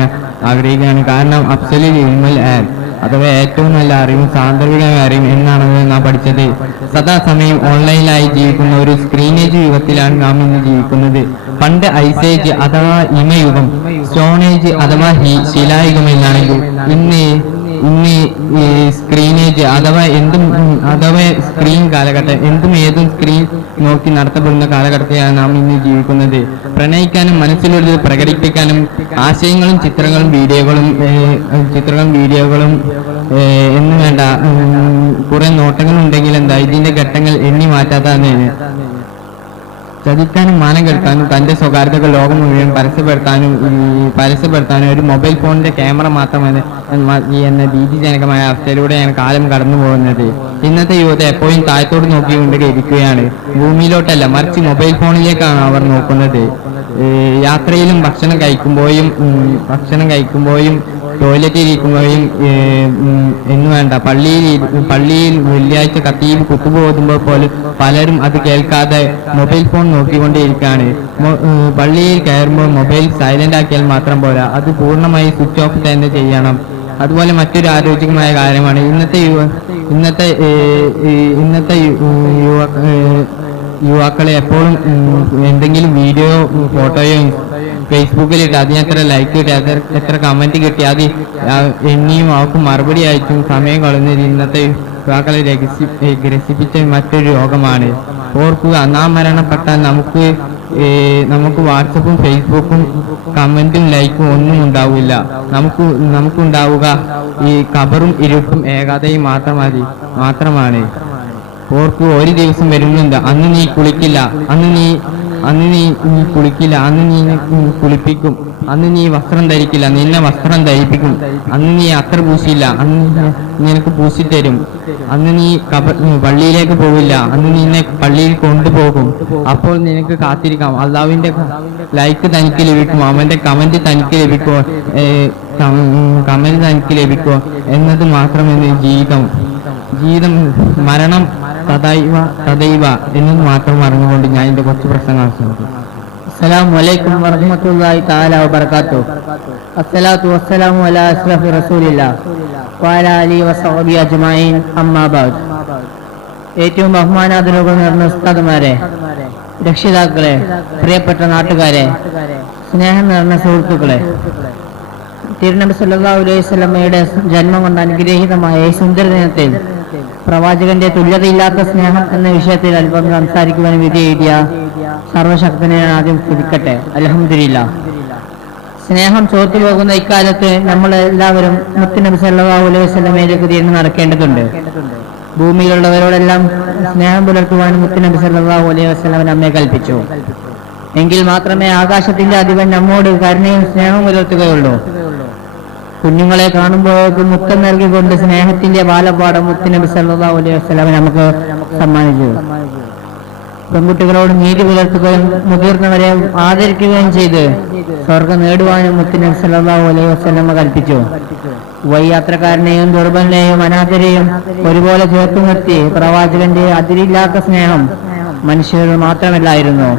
ആഗ്രഹിക്കുകയാണ്. കാരണം അഫ്സലുൽ ഇൽമുൽ ആലിം അഥവാ ഏറ്റവും നല്ല അറിവും സാന്ദർഭികമായ അറിവും എന്നാണ് നാം പഠിച്ചത്. സദാസമയം ഓൺലൈനിലായി ജീവിക്കുന്ന ഒരു സ്ക്രീനേജ് യുഗത്തിലാണ് നാം ഇന്ന് ജീവിക്കുന്നത്. പണ്ട് ഐസേജ് അഥവാ ഹിമയുഗം, സ്റ്റോണേജ് അഥവാ ശിലായുഗം എന്നാണെങ്കിൽ ഇന്ന് സ്ക്രീനേജ് അഥവാ സ്ക്രീൻ കാലഘട്ടം, ഏതും സ്ക്രീൻ നോക്കി നടത്തപ്പെടുന്ന കാലഘട്ടത്തിലാണ് നാം ഇന്ന് ജീവിക്കുന്നത്. പ്രണയിക്കാനും മനസ്സിലുള്ളത് പ്രകടിപ്പിക്കാനും ആശയങ്ങളും ചിത്രങ്ങളും വീഡിയോകളും എന്ന് വേണ്ട കുറെ നോട്ടങ്ങൾ ഉണ്ടെങ്കിൽ ഇതിന്റെ ഘട്ടങ്ങൾ എണ്ണി മാറ്റാത്തതാണ്. ചതിക്കാനും മാനം കെടുത്താനും തന്റെ സ്വകാര്യതകൾ ലോകം മുഴുവൻ പരസ്യപ്പെടുത്താനും ഒരു മൊബൈൽ ഫോണിന്റെ ക്യാമറ മാത്രമാണ് എന്ന ഭീതിജനകമായ അവസ്ഥയിലൂടെയാണ് കാലം കടന്നു പോകുന്നത്. ഇന്നത്തെ യുവത എപ്പോഴും താഴത്തോട് നോക്കിക്കൊണ്ട് ഇരിക്കുകയാണ്. ഭൂമിയിലോട്ടല്ല, മറിച്ച് മൊബൈൽ ഫോണിലേക്കാണ് അവർ നോക്കുന്നത്. യാത്രയിലും ഭക്ഷണം കഴിക്കുമ്പോഴും ടോയ്ലറ്റിൽ ഇരിക്കുമ്പോഴും എന്ന് വേണ്ട പള്ളിയിൽ വെള്ളിയാഴ്ച ഖത്തീബ് ഖുതുബ ഓതുമ്പോൾ പോലും പലരും അത് കേൾക്കാതെ മൊബൈൽ ഫോൺ നോക്കിക്കൊണ്ടേയിരിക്കുകയാണ്. പള്ളിയിൽ കയറുമ്പോൾ മൊബൈൽ സൈലന്റ് ആക്കിയാൽ മാത്രം പോരാ, അത് പൂർണ്ണമായി സ്വിച്ച് ഓഫ് തന്നെ ചെയ്യണം. അതുപോലെ മറ്റൊരു ആരോഗ്യമായ കാര്യമാണ് ഇന്നത്തെ യുവാക്കളെ എപ്പോഴും എന്തെങ്കിലും വീഡിയോ ഫോട്ടോയോ ഫേസ്ബുക്കിലിട്ട് അതിന് എത്ര ലൈക്ക് കിട്ടി, എത്ര കമന്റ് കിട്ടി, അത് എണ്ണിയും അവർക്ക് മറുപടി അയച്ചും സമയം കളഞ്ഞത് ഇന്നത്തെ യുവാക്കളെ ഗ്രസിപ്പിച്ച മറ്റൊരു രോഗമാണ്. ഓർക്കുക, നാം മരണപ്പെട്ടാൽ നമുക്ക് വാട്സപ്പും ഫേസ്ബുക്കും കമന്റും ലൈക്കും ഒന്നും ഉണ്ടാവില്ല. നമുക്കുണ്ടാവുക ഈ ഖബറും ഇരുട്ടും ഏകാതയും മാത്രമാണ്. ഓർക്കുക, ഒരു ദിവസം വരുന്നുണ്ട്, അന്ന് നീ കുളിക്കില്ല, അന്ന് നീ കുളിപ്പിക്കും, അന്ന് നീ വസ്ത്രം ധരിക്കില്ല, നിന്നെ വസ്ത്രം ധരിപ്പിക്കും, അന്ന് നീ അത്ര പൂശില്ല, അന്ന് നിനക്ക് പൂശിത്തരും, അന്ന് നീ പള്ളിയിലേക്ക് പോവില്ല, അന്ന് നിന്നെ പള്ളിയിൽ കൊണ്ടുപോകും. അപ്പോൾ നിനക്ക് കാത്തിരിക്കാം, അള്ളാഹുവിന്റെ ലൈക്ക് തനിക്ക് ലഭിക്കും, അവന്റെ കമന്റ് തനിക്ക് ലഭിക്കുമോ എന്നത് മാത്രമെന്ന് ജീവിതം മരണം തദൈവ എന്നത് മാത്രം അറിഞ്ഞുകൊണ്ട് ഞാൻ എന്റെ കുറച്ച് പ്രശ്നങ്ങൾ അവസാനിക്കും. അസ്സലാമു അലൈക്കും വറഹ്മത്തുള്ളാഹി തആല വബറകാതുഹു. അസ്സലാത്തു വസ്സലാമു അലാ അഷ്റഫി റസൂലില്ലാഹ് വഅലാ ആലിഹി വസഹ്ബിഹി അജ്മഈൻ. അമ്മാ ബഅദ്. ഏറ്റവും ബഹുമാനാദരവുകൾ നിറഞ്ഞ ഉസ്താദുമാരെ, രക്ഷിതാക്കളെ, പ്രിയപ്പെട്ട നാട്ടുകാരെ, സ്നേഹം നിറഞ്ഞ സുഹൃത്തുക്കളെ, തിരുനബി സല്ലല്ലാഹു അലൈഹി വസല്ലമയുടെ ജന്മം കൊണ്ട് അനുഗ്രഹീതമായ ഈ സുന്ദര ദിനത്തിൽ പ്രവാചകന്റെ തുല്യതയില്ലാത്ത സ്നേഹം എന്ന വിഷയത്തിൽ അല്പം സംസാരിക്കുവാൻ വിധി എഴുതിയ സർവശക്തനെ ഞാൻ ആദ്യം സ്തുതിക്കട്ടെ. അൽഹംദുലില്ലാഹ്. സ്നേഹം ചോർത്തുപോകുന്ന ഇക്കാലത്ത് നമ്മൾ എല്ലാവരും മുത്തുനബി സല്ലല്ലാഹു അലൈഹി വസല്ലമയിലേക്ക് തിരിഞ്ഞ് നടക്കേണ്ടതുണ്ട്. ഭൂമിയിലുള്ളവരോടെല്ലാം സ്നേഹം പുലർത്തുവാൻ മുത്തുനബി സല്ലല്ലാഹു അലൈഹി വസല്ലം നമ്മെ കൽപ്പിച്ചു. എങ്കിൽ മാത്രമേ ആകാശത്തിന്റെ അധിപൻ നമ്മോട് കരുണയും സ്നേഹവും പുലർത്തുകയുള്ളൂ. കുഞ്ഞുങ്ങളെ കാണുമ്പോഴേക്കും മുത്തം നൽകിക്കൊണ്ട് സ്നേഹത്തിന്റെ ബാലപാഠം മുത്തുനബി സല്ലല്ലാഹു അലൈഹി വസല്ലം നമുക്ക് സമ്മാനിച്ചു. പെൺകുട്ടികളോട് നീതി പുലർത്തുകയും മുതിർന്നവരെ ആദരിക്കുകയും ചെയ്ത് സ്വർഗം നേടുവാനും മുത്തുനബി സല്ലല്ലാഹു അലൈഹി വസല്ലം കൽപ്പിച്ചു. വഴിയാത്രക്കാരനെയും ദുർബലനെയും അനാഥരെയും ഒരുപോലെ ചേർത്ത് നിർത്തി പ്രവാചകന്റെ അതിരില്ലാത്ത സ്നേഹം മനുഷ്യരോട് മാത്രമല്ലായിരുന്നു,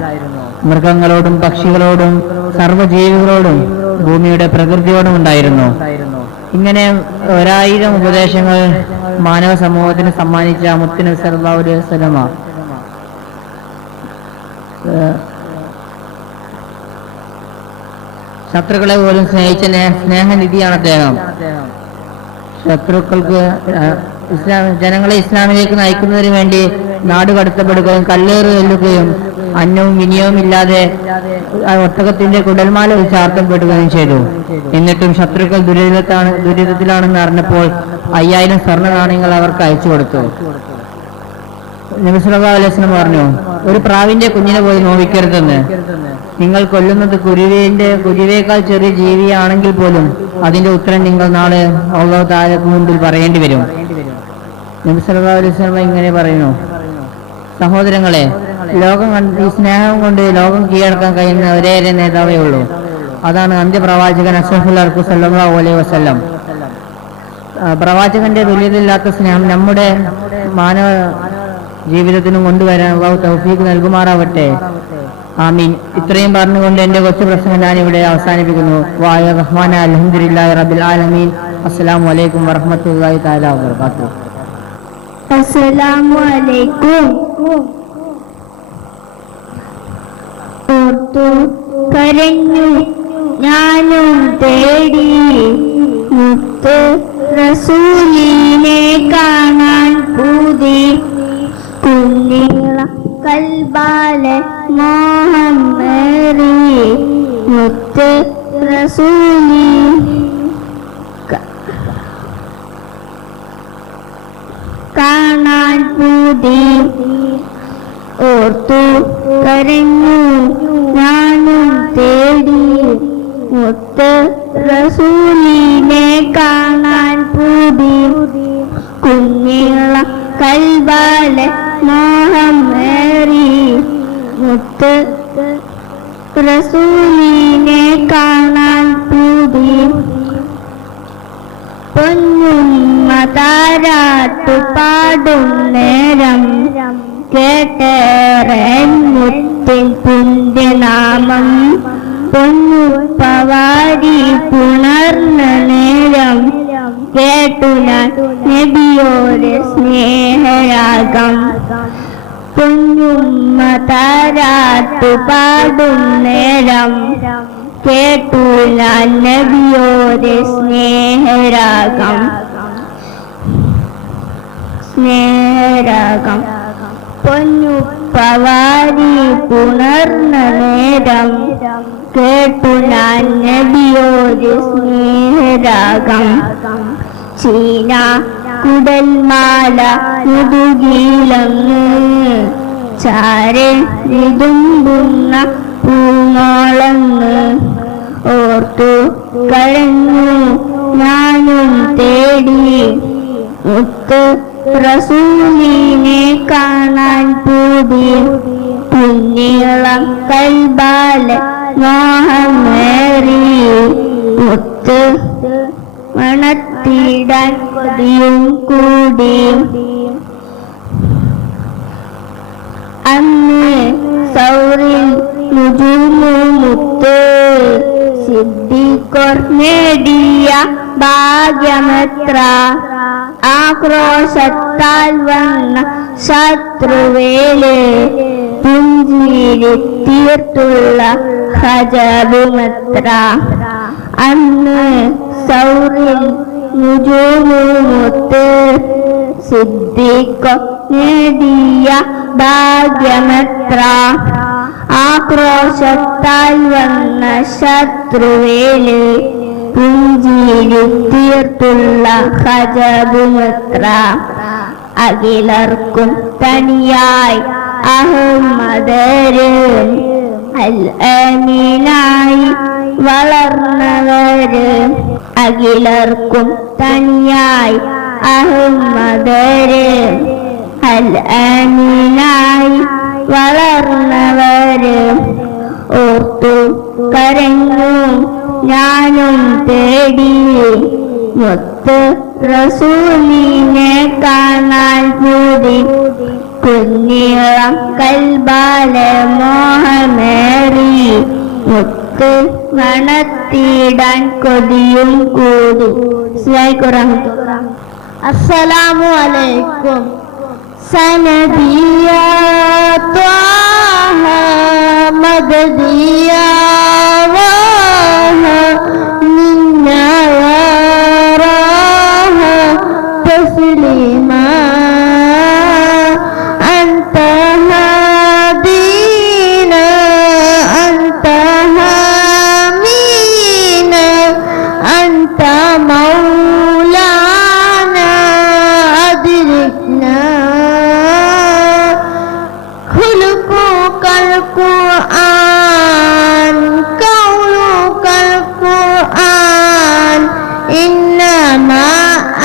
മൃഗങ്ങളോടും പക്ഷികളോടും സർവ്വജീവികളോടും ഭൂമിയുടെ പ്രകൃതിയോടും ഉണ്ടായിരുന്നു. ഇങ്ങനെ 1000 ഉപദേശങ്ങൾ മാനവ സമൂഹത്തിന് സമ്മാനിച്ച മുത്തുനബി സല്ലല്ലാഹു അലൈഹി വസല്ലം ശത്രുക്കളെ പോലും സ്നേഹിച്ച സ്നേഹനിധിയാണ് അദ്ദേഹം. ശത്രുക്കൾക്ക് ജനങ്ങളെ ഇസ്ലാമിലേക്ക് നയിക്കുന്നതിന് വേണ്ടി നാട് കടത്തപ്പെടുകയും കല്ലേറ് വെല്ലുകയും അന്നവും വിനിയവും ഇല്ലാതെ ഒട്ടകത്തിന്റെ കുടൽമാല ചാർത്തപ്പെടുകയും ചെയ്തു. എന്നിട്ടും ശത്രുക്കൾ ദുരിതത്തിലാണെന്ന് അറിഞ്ഞപ്പോൾ 5000 സ്വർണ്ണ നാണയങ്ങൾ അവർക്ക് അയച്ചു കൊടുത്തു. നബി സല്ലല്ലാഹു അലൈഹി വസല്ലം പറഞ്ഞു, ഒരു പ്രാവിന്റെ കുഞ്ഞിനെ പോയി നോവിക്കരുതെന്ന്. നിങ്ങൾ കൊല്ലുന്നത് കുരുവിയേക്കാൾ ചെറിയ ജീവിയാണെങ്കിൽ പോലും അതിന്റെ ഉത്തരം നിങ്ങൾ നാളെ അല്ലാഹു തആലയ്ക്ക് മുമ്പിൽ പറയേണ്ടി വരും. നബി സല്ലല്ലാഹു അലൈഹി വസല്ലം ഇങ്ങനെ പറയുന്നു, സഹോദരങ്ങളെ, ഈ സ്നേഹം കൊണ്ട് ലോകം കീഴടക്കാൻ കഴിയുന്ന ഒരേ നേതാവേ ഉള്ളൂ. അതാണ് അന്ത്യപ്രവാചകൻ അഷ്റഫുൽ ഖൽഖ് സല്ലല്ലാഹു അലൈഹി വസല്ലം. പ്രവാചകന്റെ തുല്യതയില്ലാത്ത സ്നേഹം നമ്മുടെ മാനവ ജീവിതത്തിനും കൊണ്ടുവരാൻ അല്ലാഹു തൗഫീഖ് നൽകുമാറാവട്ടെ. ആമീൻ. ഇത്രയും പറഞ്ഞുകൊണ്ട് എന്റെ കൊച്ചു പ്രസംഗം ഞാൻ ഇവിടെ അവസാനിപ്പിക്കുന്നു. വായ റഹ്മാന അൽഹംദുലില്ലാഹി റബ്ബിൽ ആലമീൻ. അസ്സലാമു അലൈക്കും വറഹ്മത്തുള്ളാഹി തആല വബറകാതുഹു. അസ്സലാമു അലൈക്കും. ഓർത്തു കരഞ്ഞു ഞാനും തേടി മുത്ത് റസൂലിനെ കാണാൻ പൂതി. കുഞ്ഞിള കൽബാലെ മോഹമേറി മുത്ത് റസൂലി കാണാൻ പൂതി. ഓർത്തു കരഞ്ഞു ഞാനും തേടി മുത്ത് റസൂലിനെ കാണാൻ പൂതി. കുഞ്ഞിള കൽബാലെ മോഹമേറി മുത്ത് റസൂലിനെ കാണാൻ പൂതി. പൊന്നുമ്മ താരാട്ടു പാടും നേരം കേട്ടേറെ മുത്തിൻ പുണ്യനാമം. പൊന്നുപ്പവാരി പുണർന്ന നേരം കേട്ടു ഞാൻ നബിയോരെ സ്നേഹരാഗം. പൊന്നുമ്മ താരാട്ടു പാടും നേരം കേട്ടു ഞാൻ നബിയോരെ സ്നേഹരാഗം. പൊന്നുപ്പവാരി പുണർന്ന നേരം കേട്ടു ഞാൻ നബിയോരെ സ്നേഹരാഗം. ചീന കുടൽമാല മുതുകിലങ്ങ് ചാരെ വിതുമ്പുന്ന പൂങ്ങോളങ്ങ്. ഓർത്തു കരഞ്ഞു ഞാനും തേടി മുത്ത് റസൂലിനെ കാണാൻ പൂതി. പുണ്യളം കൽബാലെ മോഹമേറി മുത്ത് മണത്തിടാൻ കൊതിയും കൂടി. അന്ന് സൗറിൽ മുത്ത് സിദ്ദീഖർ നേടിയ ഭാഗ്യമെത്ര. ആക്രോശത്താൽ വന്ന ശത്രുവേല് പുഞ്ചിരി തീർത്തുള്ള ഹജബുമെത്ര. അന്ന് സൗറിൽ മുത്ത് സിദ്ദീഖർ നേടിയ ഭാഗ്യമെത്ര. ആക്രോശത്താൽ വന്ന ശത്രുവേല് പുഞ്ചിരി തീർത്തുള്ള ഹജബുമെത്ര. അഖിലർക്കും തനിയായി അഹമ്മദര് അൽ അമീനായി വളർന്നവര്. അഖിലർക്കും തനിയായി അഹമ്മദര് അൽ അമീനായി വളർന്നവര്. ഓർത്തു കരഞ്ഞു ഞാനും തേടി മുത്ത് റസൂലിനെ കാണാൻ പൂതി. കുഞ്ഞിളം കൽബാലെ മോഹമേറി മുത്ത് മണത്തിടാൻ കൊതിയും കൂടി. അസ്സലാമു അലൈക്കും. സനദിയ ത്വാഹ മദദിയ വാഹ മിന്ന യാറാഹ തസ്ലീമാ. അൻത ഹാദീന അൻത ഹാമീന അൻത മൗലാന അദ്രിക്നാ. ഖുൽഖുകൽ ഖുർആൻ ഖൗലുകൽ ഖുർആൻ ഇന്നമാ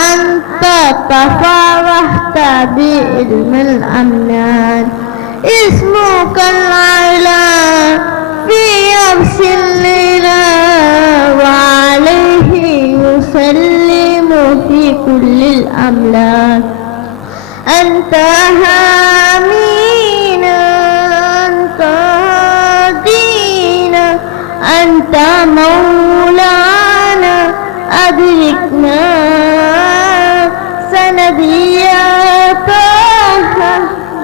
അൻത തഫറഹ്ത ബിഇൽമിൽ അംനാൻ. ഇസ്മു الأملاك أنت حامينا أنت هادينا أنت مولانا أدركنا سندي يا طه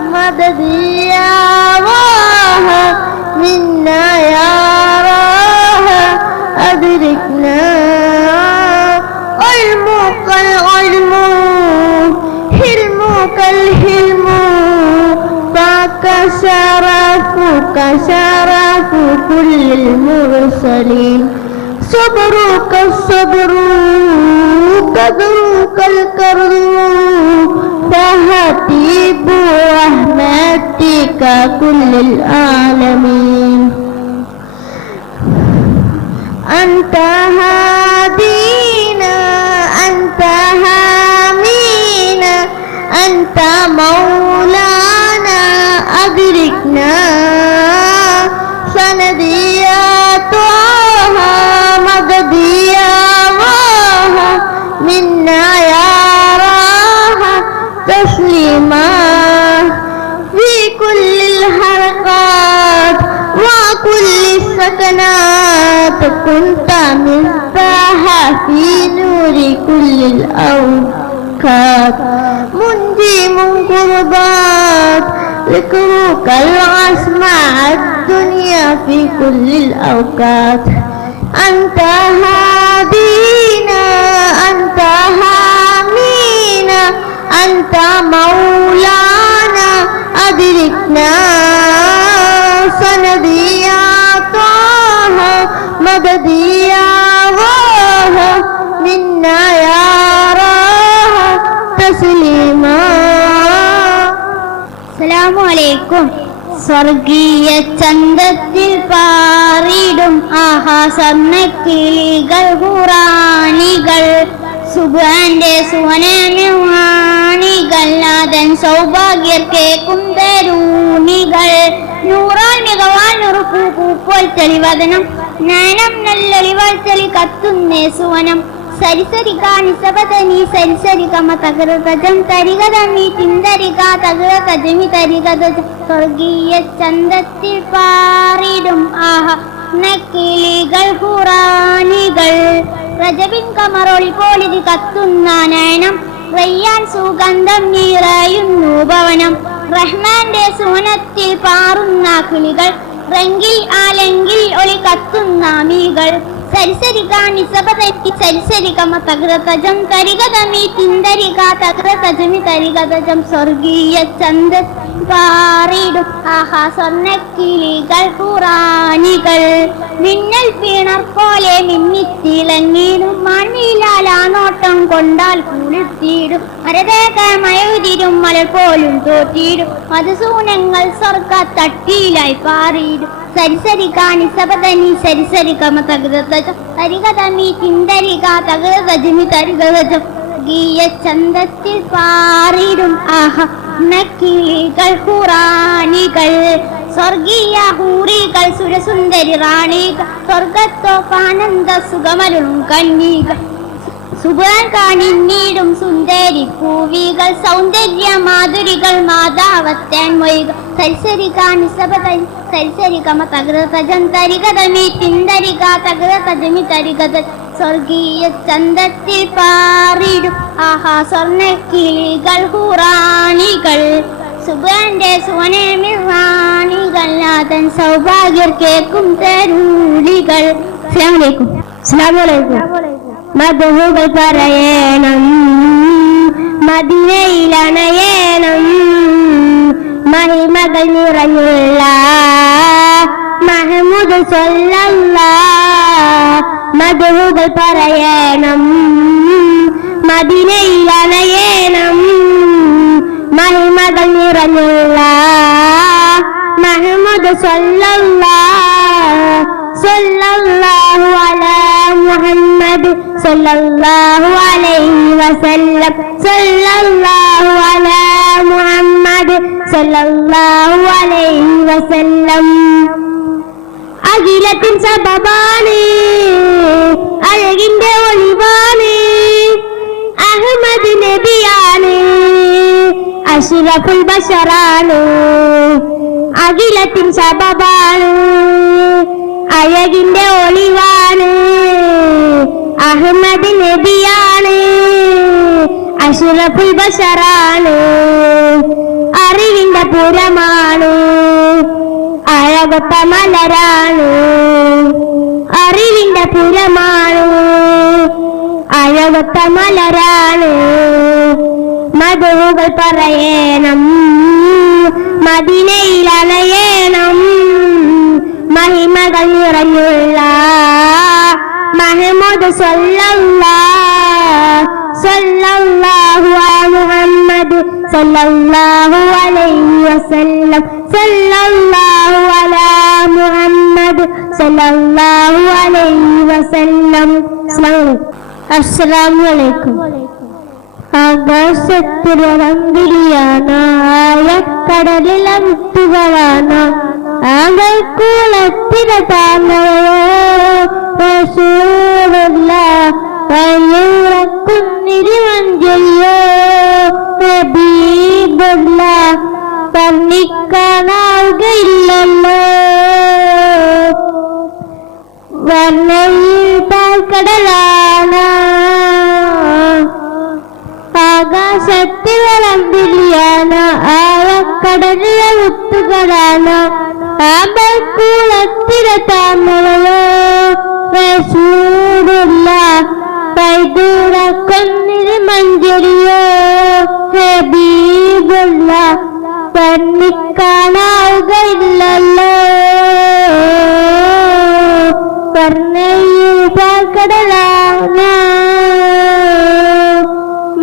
مددي يا واه منا يا راه أدركنا علمك العلم حلمك الحلم فاك شرفك شرف كل المرسلين صبرك الصبر قدرك الكرم فهتيب رحمتك كل العالمين أنت هادينا أنت حامينا أنت مولانا أدركنا سندي يا طه مددي يا واه منا يا راه تسليما في كل الحركات وكل السكنات كنت مصباح في نور كل الأوقات منجي من قربات ذكرك الأسماء الدنيا في كل الأوقات أنت هادينا أنت حامينا أنت مولانا أدركنا سندي يا طه مددي يا واه منا يا راه تسليما السلام عليكم സ്വർഗീയ ചന്തത്തിൽ പാറിടും ആഹാസർണക്കിളികൾ ഖുറാനികൾ സുബ്ഹാന്റെ സുവനവാണികൾ നാഥൻ സൗഭാഗ്യർ കേൾക്കും തരൂണികൾ നൂറാൽ മികവാൽ നുറുക്കു പൂപ്പോൾ തെളിവദനം നയനം നല്ലൊളിവാൾ തെളി കത്തുന്നേ സുവനം സരിസരിക നിസബതനി സരിസരികമ തകൃതജം തരികതമി തിന്തരിക തകൃതജമി തരികതജ സ്വർഗീയ ചന്തത്തിൽ പാറിടും ആഹ നക്കിളികൾ ഖുറാനികൾ റജബിൻ കമറൊളി പോലിത് കത്തുന്ന നയനം റയ്യാൻ സുഗന്ധം നിറയുന്നു ഭവനം റഹ്മാന്റെ സൂനത്തിൽ പാറുന്ന കിളികൾ റെങ്കിൽ ആലെങ്കിൽ ഒളി കത്തുന്ന മീകൾ സരിസരിക നിസബതനി സരിസരികമ തകൃതജം തരികതമി തിന്തരിക തകൃതജമി തരികതജം സ്വർഗീയ ചന്ദ പാറിടും ആഹാ സ്വർണ്ണക്കിളികൾ ഖുറാനികൾ മിന്നൽ പിണർ പോലെ മിന്നിത്തിളങ്ങിടും മണ്ണിലാലാ നോട്ടം കൊണ്ടാൽ കുളിർത്തിയിടും മരതേകമയുതിരും മലർ പോലും തോറ്റിയിടും മധുസൂനങ്ങൾ സ്വർഗ തട്ടിയിലായി പാറിയിടും സരിസരിക നിസബതനി സരിസരികമ തകൃതജം തരികതമി തിന്തരിക തകൃതജമി തരികതജം ഗീയ ചന്തത്തിൽ പാറിടും ആഹ നക്കിളികൾ ഖുറാനികൾ സ്വർഗീയ ഹൂറികൾ സുരസുന്ദരി റാണികൾ സ്വർഗത്തോപ്പാനന്ദ സുഖമരുളും കന്യകൾ സുബാൻ കാണിന്നീടും സുന്ദരി പൂവികൾ സൗന്ദര്യ മാധുരികൾ മാതാവത്തേൻ മൊഴികൾ സരിസരിക നിസബതനി സരിസരികമ തകൃതജം തരികതമി തിന്തരിക തകൃതജമി തരികത സ്വർഗീയ ചന്തത്തിൽ പാറിടും ആഹാ സ്വർണ്ണക്കിളികൾ ഖുറാനികൾ സുബാന്റെ സുവനമിൽ റാണികൾ നാഥൻ സൗഭാഗ്യർ കേൾക്കും തരൂളികൾ അസ്സലാമു അലൈക്കും മധുഹുകൾ പറയണം മദീനയിലണയണം മഹിമകൾ നിറഞ്ഞുള്ള മഹ്മൂദ് സ്വല്ലല്ലാഹ് മധുഹുകൾ പറയണം മദീനയിലണയണം മഹിമകൾ നിറഞ്ഞുള്ള മഹ്മൂദ് സ്വല്ലല്ലാഹ് സ്വല്ലല്ലാഹു അലാ മുഹമ്മദ് സ്വല്ലല്ലാഹു അലൈഹി വസല്ലം സ്വല്ലല്ലാഹു അലാ മുഹമ്മദ് സ്വല്ലല്ലാഹു അലൈഹി വസല്ലം അഖിലത്തിൻ സബബാണ് അഴകിന്റെ ഒളിവാണ് അഹ്മദ് നബിയാ അഷ്റഫുൽ ബശറാണ്, അഖിലത്തിൻ സബബാണ്, അഴകിന്റെ ഒളിവാണ്, അഹമ്മദ് നബിയാണ്, അഷ്റഫുൽ ബശറാണ്, അറിവിന്റെ പുരമാണ്, അഴകൊത്ത മലരാണ്, അറിവിന്റെ പുരമാണ്, അഴകൊത്ത മലരാണ്. മധുകൾ പറയണം, മദീനയിൽ അണയണം, മഹിമകൾ നിറഞ്ഞുള്ള മഹ്മൂദ് സല്ലല്ലാഹു മുഹമ്മദ് സല്ലല്ലാഹു അലൈഹി വസല്ലം, സല്ലല്ലാഹു അലാ മുഹമ്മദ് സല്ലല്ലാഹു അലൈഹി വസല്ലം. അസ്സലാമു അലൈക്കും. ആകാശത്തിരമ്പിളിയാണ്, കടലിലെ മുത്തുകളാണ്, ആകൾക്കുളത്തിര താമരക്കുന്നിരിവഞ്ചയോ ഹബീബുള്ള വർണ്ണിക്കാനാവുകയില്ലല്ലോ. വർണ്ണയിൽ പാൽക്കടലാണ്, ആകാശത്തിൽ വിളമ്പിളിയാണ്, ആഴക്കടലിലെ മുത്തുകളാണ്, ആമ്പൽക്കുളത്തിര താമരയോ റസൂലുള്ള പൈതൂറക്കൊന്നിരി മഞ്ചരിയോ ഹബീബുള്ള വർണ്ണിക്കാനാവുകയില്ലല്ലോ. വർണ്ണയിൽ പാൽക്കടലാണ്,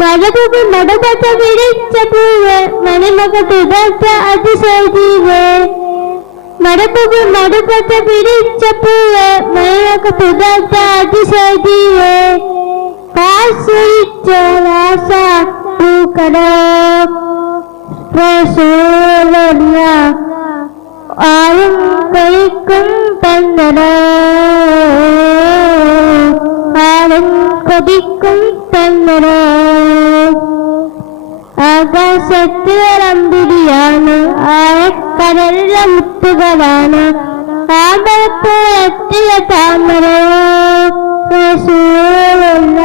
മഴപൂവ് നടുപച്ച വിരിച്ച പൂവ്, മണിമക തുടർച്ച അതിശൈവേ. മഴപൂവ് നടുപച്ച വിരിച്ച പൂവ്, മണിമക തുടർച്ച അതിശൈവേ. ആശ്രയിച്ച രാസ പൂക്കടോ റസൂലുള്ള ആരും കഴിക്കും തന്നടോ, ആരും കൊതിക്കും തന്നടോ. ആകാശത്തിരമ്പിളിയാണ്, ആഴക്കടലിലെ മുത്തുകളാണ്, ആമ്പൽക്കുളത്തിര താമരയോ റസൂലുള്ള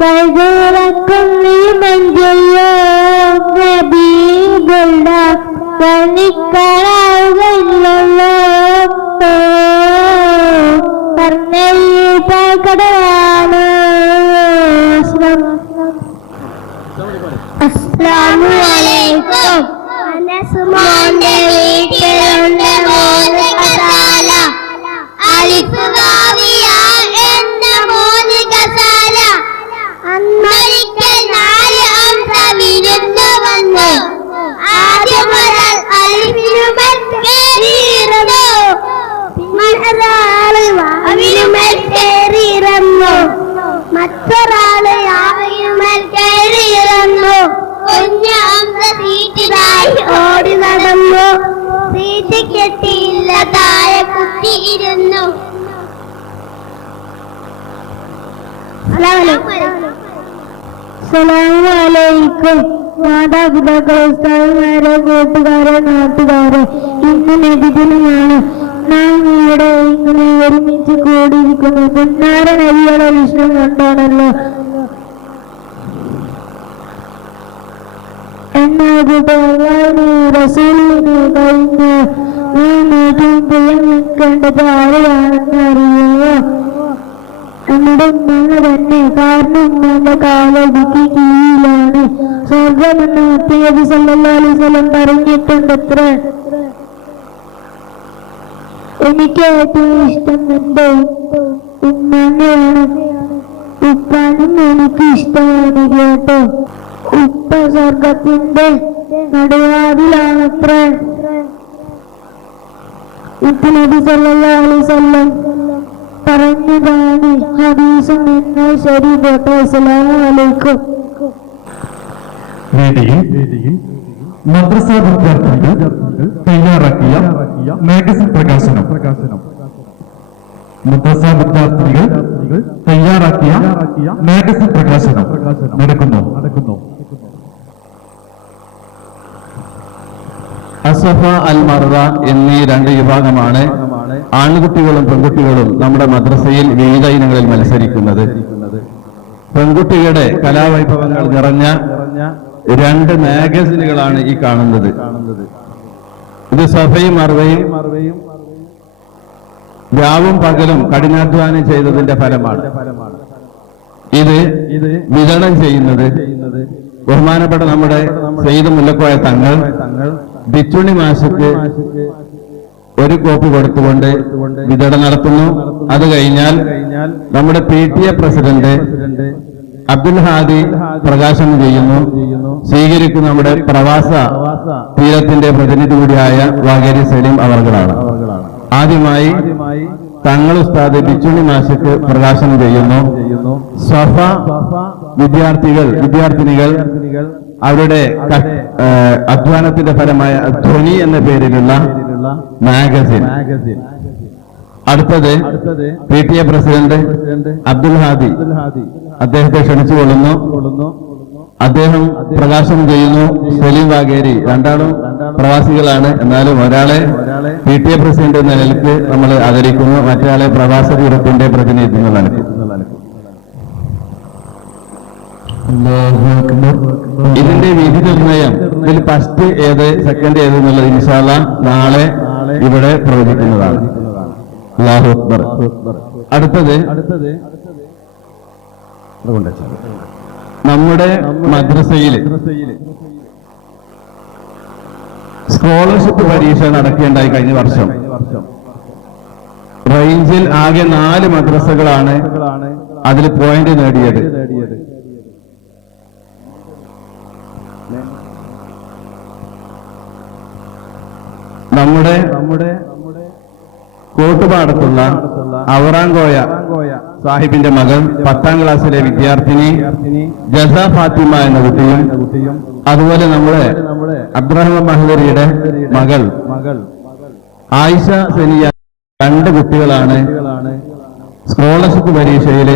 പൈതൂറക്കുന്നിരി മഞ്ചരിയോ ഹബീബുള്ള വർണ്ണിക്കാനാവുകയില്ലല്ലോ. വർണ്ണയിൽ പാൽക്കടലാണ്. അസ്സലാമു അലൈക്കും. അനസുമോന്റെ വീട്ടിലുണ്ട് മോന് കസാല, അലിഫ് കാവിയ എന്ന മോന് കസാല. അന്നൊരിക്കൽ 4 അംസ വിരുന്ന് വന്നു, ആദ്യം ഒരാൾ അലിഫിനുമേൽ കയറിയിരുന്നു, മറ്റൊരാള് വാവിനുമേൽ കയറിയിരുന്നു, മറ്റൊരാള് യാവിനുമേൽ കയറിയിരുന്നു. കുഞ്ഞു അംസ സീറ്റിലായി ഓടി നടന്നു, സീറ്റ് കെട്ടിയില്ല, താഴെ കുത്തിയിരുന്നു. അസ്സലാമു അലൈക്കും. മാതാപിതാക്കളെ, ഉസ്താദുമാരെ, കൂട്ടുകാരെ, നാട്ടുകാരെ, ഇന്ന് നബിദിനമാണ്. നാം ഇവിടെ ഇങ്ങനെ ഒരുമിച്ച് കൂടിയിരിക്കുന്നു പുന്നാര നബിയുടെ വിഷ്ണു കൊണ്ടാണല്ലോ. എന്നാൽ കൂട്ടുകാരനെ റസൂലിനെ കഴിഞ്ഞ് നാം ഏറ്റവും പ്രിയം വെക്കേണ്ടത് ആരെയാണെന്ന് അറിയുമോ? നമ്മുടെ ഉമ്മ തന്നെ. കാരണം ഉമ്മന്റെ കാലടിക്ക് കീഴിലാണ് സ്വർഗമെന്ന് മുത്തനബി സല്ലല്ലാഹു അലൈഹി വസല്ലം പറഞ്ഞിട്ടുണ്ടത്ര. എനിക്ക് ഏറ്റവും ഇഷ്ടം എന്റെ ഉമ്മനെയാണ്. ഉപ്പാനും എനിക്ക് ഇഷ്ടമാണ് കേട്ടോ. ഉപ്പ സ്വർഗത്തിന്റെ നടുവാതിലാണത്ര. മുത്തനബി സല്ലല്ലാഹു അലൈഹി വസല്ലം പറഞ്ഞതാണ് ഹദീസും നിങ്ങൾ ശരി കേട്ടോ. അസ്സലാമു അലൈക്കും. വേദിയിൽ മദ്രസ വിദ്യാർത്ഥികൾ തയ്യാറാക്കിയ മാഗസിൻ പ്രകാശനം. മദ്രസ വിദ്യാർത്ഥികൾ തയ്യാറാക്കിയ മാഗസിൻ പ്രകാശനം നടക്കുന്നു. സഫ അൽ മർവ എന്നീ രണ്ട് വിഭാഗമാണ് ആൺകുട്ടികളും പെൺകുട്ടികളും നമ്മുടെ മദ്രസയിൽ വിവിധ ഇനങ്ങളിൽ മത്സരിക്കുന്നത്. പെൺകുട്ടികളുടെ കലാവൈഭവങ്ങൾ നിറഞ്ഞ രണ്ട് മാഗസിനുകളാണ് ഈ കാണുന്നത്. ഇത് സഫയും മർവയും രാവും പകലും കഠിനാധ്വാനം ചെയ്തതിന്റെ ഫലമാണ്. ഇത് വിതരണം ചെയ്യുന്നത് ബഹുമാനപ്പെട്ട നമ്മുടെ സയ്യിദ് മുല്ലക്കോയ തങ്ങൾ ബിച്ചുണി മാഷക്ക് ഒരു കോപ്പി കൊടുത്തുകൊണ്ട് വിതരണം നടത്തുന്നു. അത് കഴിഞ്ഞാൽ നമ്മുടെ PTA പ്രസിഡന്റ് അബ്ദുൽ ഹാദി പ്രകാശനം ചെയ്യുന്നു. സ്വീകരിക്കുന്ന നമ്മുടെ പ്രവാസ തീരത്തിന്റെ പ്രതിനിധി കൂടിയായ വാഗേരി സലീം അവർകളാണ്. ആദ്യമായി തങ്ങൾ ഉസ്താദ് ബിച്ചുണി മാഷക്ക് പ്രകാശനം ചെയ്യുന്നു. സഫ വിദ്യാർത്ഥിനികൾ അവരുടെ അധ്വാനത്തിന്റെ ഫലമായ ധ്വനി എന്ന പേരിലുള്ള മാഗസിൻ. അടുത്തത് PTA പ്രസിഡന്റ് അബ്ദുൽ ഹാദി, അദ്ദേഹത്തെ ക്ഷണിച്ചുകൊള്ളുന്നു. അദ്ദേഹം പ്രകാശനം ചെയ്യുന്നു. സലീം വാഗേരി, രണ്ടാളും പ്രവാസികളാണ്. എന്നാലും ഒരാളെ PTA പ്രസിഡന്റ് എന്ന നിലയ്ക്ക് നമ്മൾ ആദരിക്കുന്നു, മറ്റൊരാളെ പ്രവാസ തീരത്തിന്റെ പ്രതിനിധിത്വം നൽകും. ഇതിന്റെ വിധി നിർണയം, ഇതിൽ ഫസ്റ്റ് ഏത് സെക്കൻഡ് ഏത് എന്നുള്ളത് ഇൻഷാ അല്ലാഹ് നാളെ ഇവിടെ പ്രവചിക്കുന്നതാണ്. അല്ലാഹു അക്ബർ. അടുത്തത് നമ്മുടെ മദ്രസയിൽ സ്കോളർഷിപ്പ് പരീക്ഷ നടക്കേണ്ടായി കഴിഞ്ഞ വർഷം. റേഞ്ചിൽ ആകെ 4 മദ്രസകളാണ് അതിൽ പോയിന്റ് നേടിയത്. നമ്മുടെ കോട്ടുപാടത്തുള്ള ഔറാങ്കോയ സാഹിബിന്റെ മകൾ 10ാം ക്ലാസ്സിലെ വിദ്യാർത്ഥിനി ജസ ഫാത്തിമ എന്ന കുട്ടിയും, അതുപോലെ നമ്മുടെ അബ്ദുറഹ്മാൻ മഹ്ദരിയുടെ മകൾ ആയിഷ സനിയ, 2 കുട്ടികളാണ് സ്കോളർഷിപ്പ് പരീക്ഷയിൽ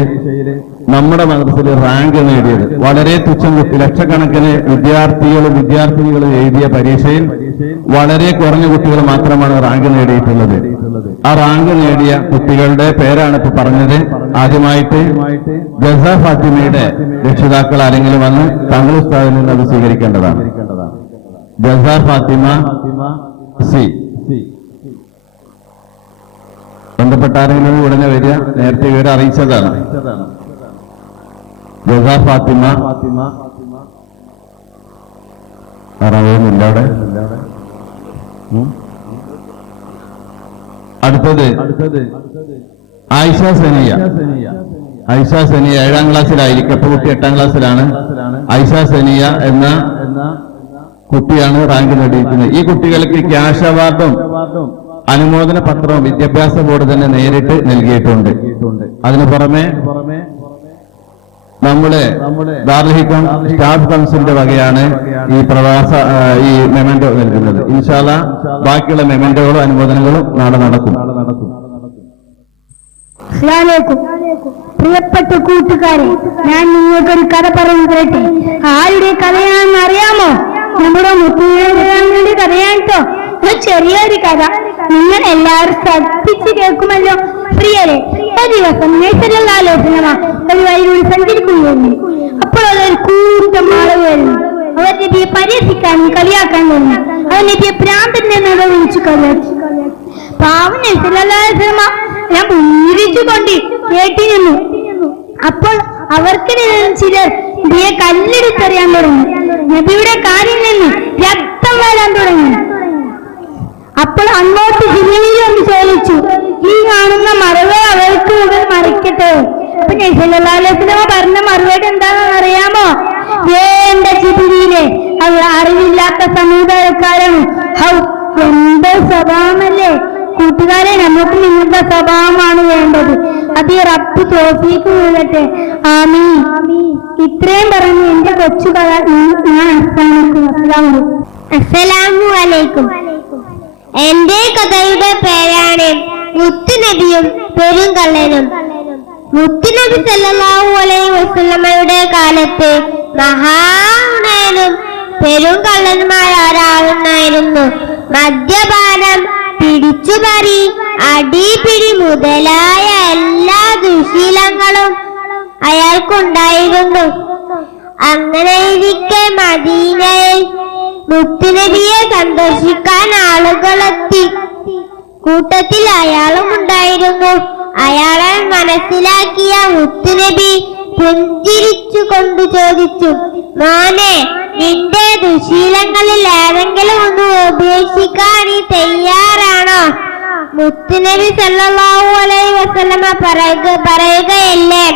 നമ്മുടെ മദ്രസയിൽ റാങ്ക് നേടിയത്. വളരെ തുച്ഛം കുട്ടി, ലക്ഷക്കണക്കിന് വിദ്യാർത്ഥിനികളും എഴുതിയ പരീക്ഷയിൽ വളരെ കുറഞ്ഞ കുട്ടികൾ മാത്രമാണ് റാങ്ക് നേടിയിട്ടുള്ളത്. ആ റാങ്ക് നേടിയ കുട്ടികളുടെ പേരാണ് ഇപ്പൊ പറഞ്ഞത്. ആദ്യമായിട്ട് ജസ ഫാത്തിമയുടെ രക്ഷിതാക്കൾ ആരെങ്കിലും വന്ന് തങ്ങൾ ഉസ്താദിൽ നിന്ന് അത് സ്വീകരിക്കേണ്ടതാണ്. ജസ ഫാത്തിമ സി, ബന്ധപ്പെട്ട ആരെങ്കിലും ഉടനെ വരിക, നേരത്തെ ഇവരെ അറിയിച്ചതാണ്. ജസ ഫാത്തിമ അറിയുന്നില്ല അവിടെ. അടുത്തത് ആയിഷ സനിയ. 7ാം ക്ലാസ്സിലായിരിക്കും, ഇപ്പൊ കുട്ടി 8ാം ക്ലാസ്സിലാണ്. ആയിഷ സനിയ എന്ന കുട്ടിയാണ് റാങ്ക് നേടിയിരിക്കുന്നത്. ഈ കുട്ടികൾക്ക് ക്യാഷ് അവാർഡും അനുമോദന പത്രവും വിദ്യാഭ്യാസ ബോർഡ് തന്നെ നേരിട്ട് നൽകിയിട്ടുണ്ട്. അതിനു പുറമെ നമ്മുടെ ദാറുൽ ഹിക്കം സ്റ്റാഫ് കൗൺസിലിന്റെ വകയാണ് ഈ മെമന്റോ നൽകുന്നത്. ഇൻഷാ അല്ലാഹ് ബാക്കിയുള്ള മെമന്റോകളും അനുമോദനങ്ങളും നാളെ നടക്കും. പ്രിയപ്പെട്ട കൂട്ടുകാരെ, ഞാൻ നിങ്ങൾക്കൊരു കഥ പറഞ്ഞു തരട്ടെ. ആരുടെ കഥയാണെന്ന് അറിയാമോ? നമ്മുടെ മുത്തുകളുടെ കഥയാണ് കേട്ടോ. ചെറിയൊരു കഥ നിങ്ങൾ എല്ലാവരും ശ്രദ്ധിച്ച് കേൾക്കുമല്ലോ. പ്രിയരെ, ഒരു ദിവസം ഒരു വഴിയിലൂടെ സഞ്ചരിക്കുകയായിരുന്നു. അപ്പോൾ അതൊരു കൂട്ടം ആളുകളായിരുന്നു. അവർ നബിയെ പരിഹസിക്കാനും കളിയാക്കാൻ തുടങ്ങി. അവർ നബിയെ ഭ്രാന്തന്റെ നില വിളിച്ചു കളിയാക്കി. പാവം ഞാൻ പൂരിച്ചുകൊണ്ട് കേട്ടിരുന്നു. അപ്പോൾ അവർക്കിടയിൽ ചിലർ നബിയെ കല്ലെടുത്തെറിയാൻ തുടങ്ങി. നബിയുടെ കാലിൽ നിന്ന് രക്തം വരാൻ തുടങ്ങി. അപ്പോൾ അങ്ങോട്ട് ജില്ലയിൽ ഒന്ന് ചോദിച്ചു, ഈ കാണുന്ന മറവ് അവർക്ക് മുതൽ മറിക്കട്ടെ. അപ്പൊ നബിസല്ലല്ലാഹു പറഞ്ഞ മറുപടി എന്താണെന്ന് അറിയാമോ? എന്റെ ജിബിരിയിലെ അവർ അറിവില്ലാത്ത സമുദായക്കാരാണ്. എന്റെ സ്വഭാവമല്ലേ കൂട്ടുകാരെ, നമുക്ക് നിങ്ങളുടെ സ്വഭാവമാണ് വേണ്ടത്. അത് റബ്ബ് തൗഫീഖ് നൽകട്ടെ. ആമീൻ. ഇത്രയും പറഞ്ഞ് എന്റെ കൊച്ചു കഥ ഞാൻ അവസാനിക്കുന്നു. അസ്സലാമു അലൈക്കും. എന്റെ കഥയുടെ പേരാണ് മുത്തുനബിയും പെരുങ്കള്ളനും. മുത്തുനബി സല്ലല്ലാഹു അലൈഹി വസല്ലമയുടെ കാലത്ത് മഹാനുണയനും പെരുങ്കള്ളനുമായ ഒരാളുണ്ടായിരുന്നു. മദ്യപാനം, പിടിച്ചുപറി, അടിപിടി മുതലായ എല്ലാ ദുശീലങ്ങളും അയാൾക്കുണ്ടായിരുന്നു. അങ്ങനെയിരിക്കെ മദീനയിൽ മുത്തുനബിയെ സന്ദർശിക്കാൻ ആളുകളെത്തി. കൂട്ടത്തിൽ അയാളും ഉണ്ടായിരുന്നു. അയാളെ മനസ്സിലാക്കിയ മുത്തുനബി പുഞ്ചിരിച്ചു കൊണ്ട് ചോദിച്ചു, മോനെ, നിന്റെ ദുശീലങ്ങളിൽ ഏതെങ്കിലും ഒന്ന് ഉപേക്ഷിക്കാൻ നീ തയ്യാറാണോ? മുത്തുനബി സല്ലല്ലാഹു അലൈഹി വസല്ലമ പറയുകയല്ലേ?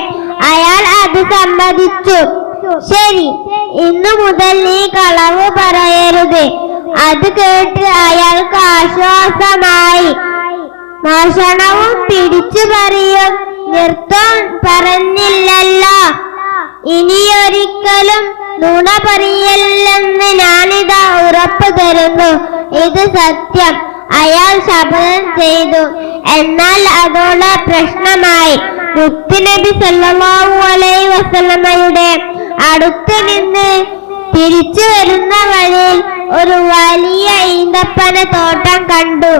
അയാൾ അത് സമ്മതിച്ചു. ശരി, ഇന്നു മുതൽ നീ കളവ് പറയരുത്. അത് കേട്ട് അയാൾക്ക് ആശ്വാസമായി. മോഷണവും പിടിച്ചുപറിയും നിർത്താൻ പറഞ്ഞില്ലല്ലോ. ഇനിയൊരിക്കലും നുണ പറയില്ലെന്ന് ഞാനിതാ ഉറപ്പു തരുന്നു. ഇത് സത്യം. അയാൾ ശപഥം ചെയ്തു. എന്നാൽ അതോടെ പ്രശ്നമായി. മുത്തുനബി സല്ലല്ലാഹു അലൈഹി വസല്ലമയുടെ അടുത്ത് നിന്ന് തിരിച്ചു വരുന്ന വഴിയിൽ ഒരു വലിയ ഈന്തപ്പന തോട്ടം കണ്ടു.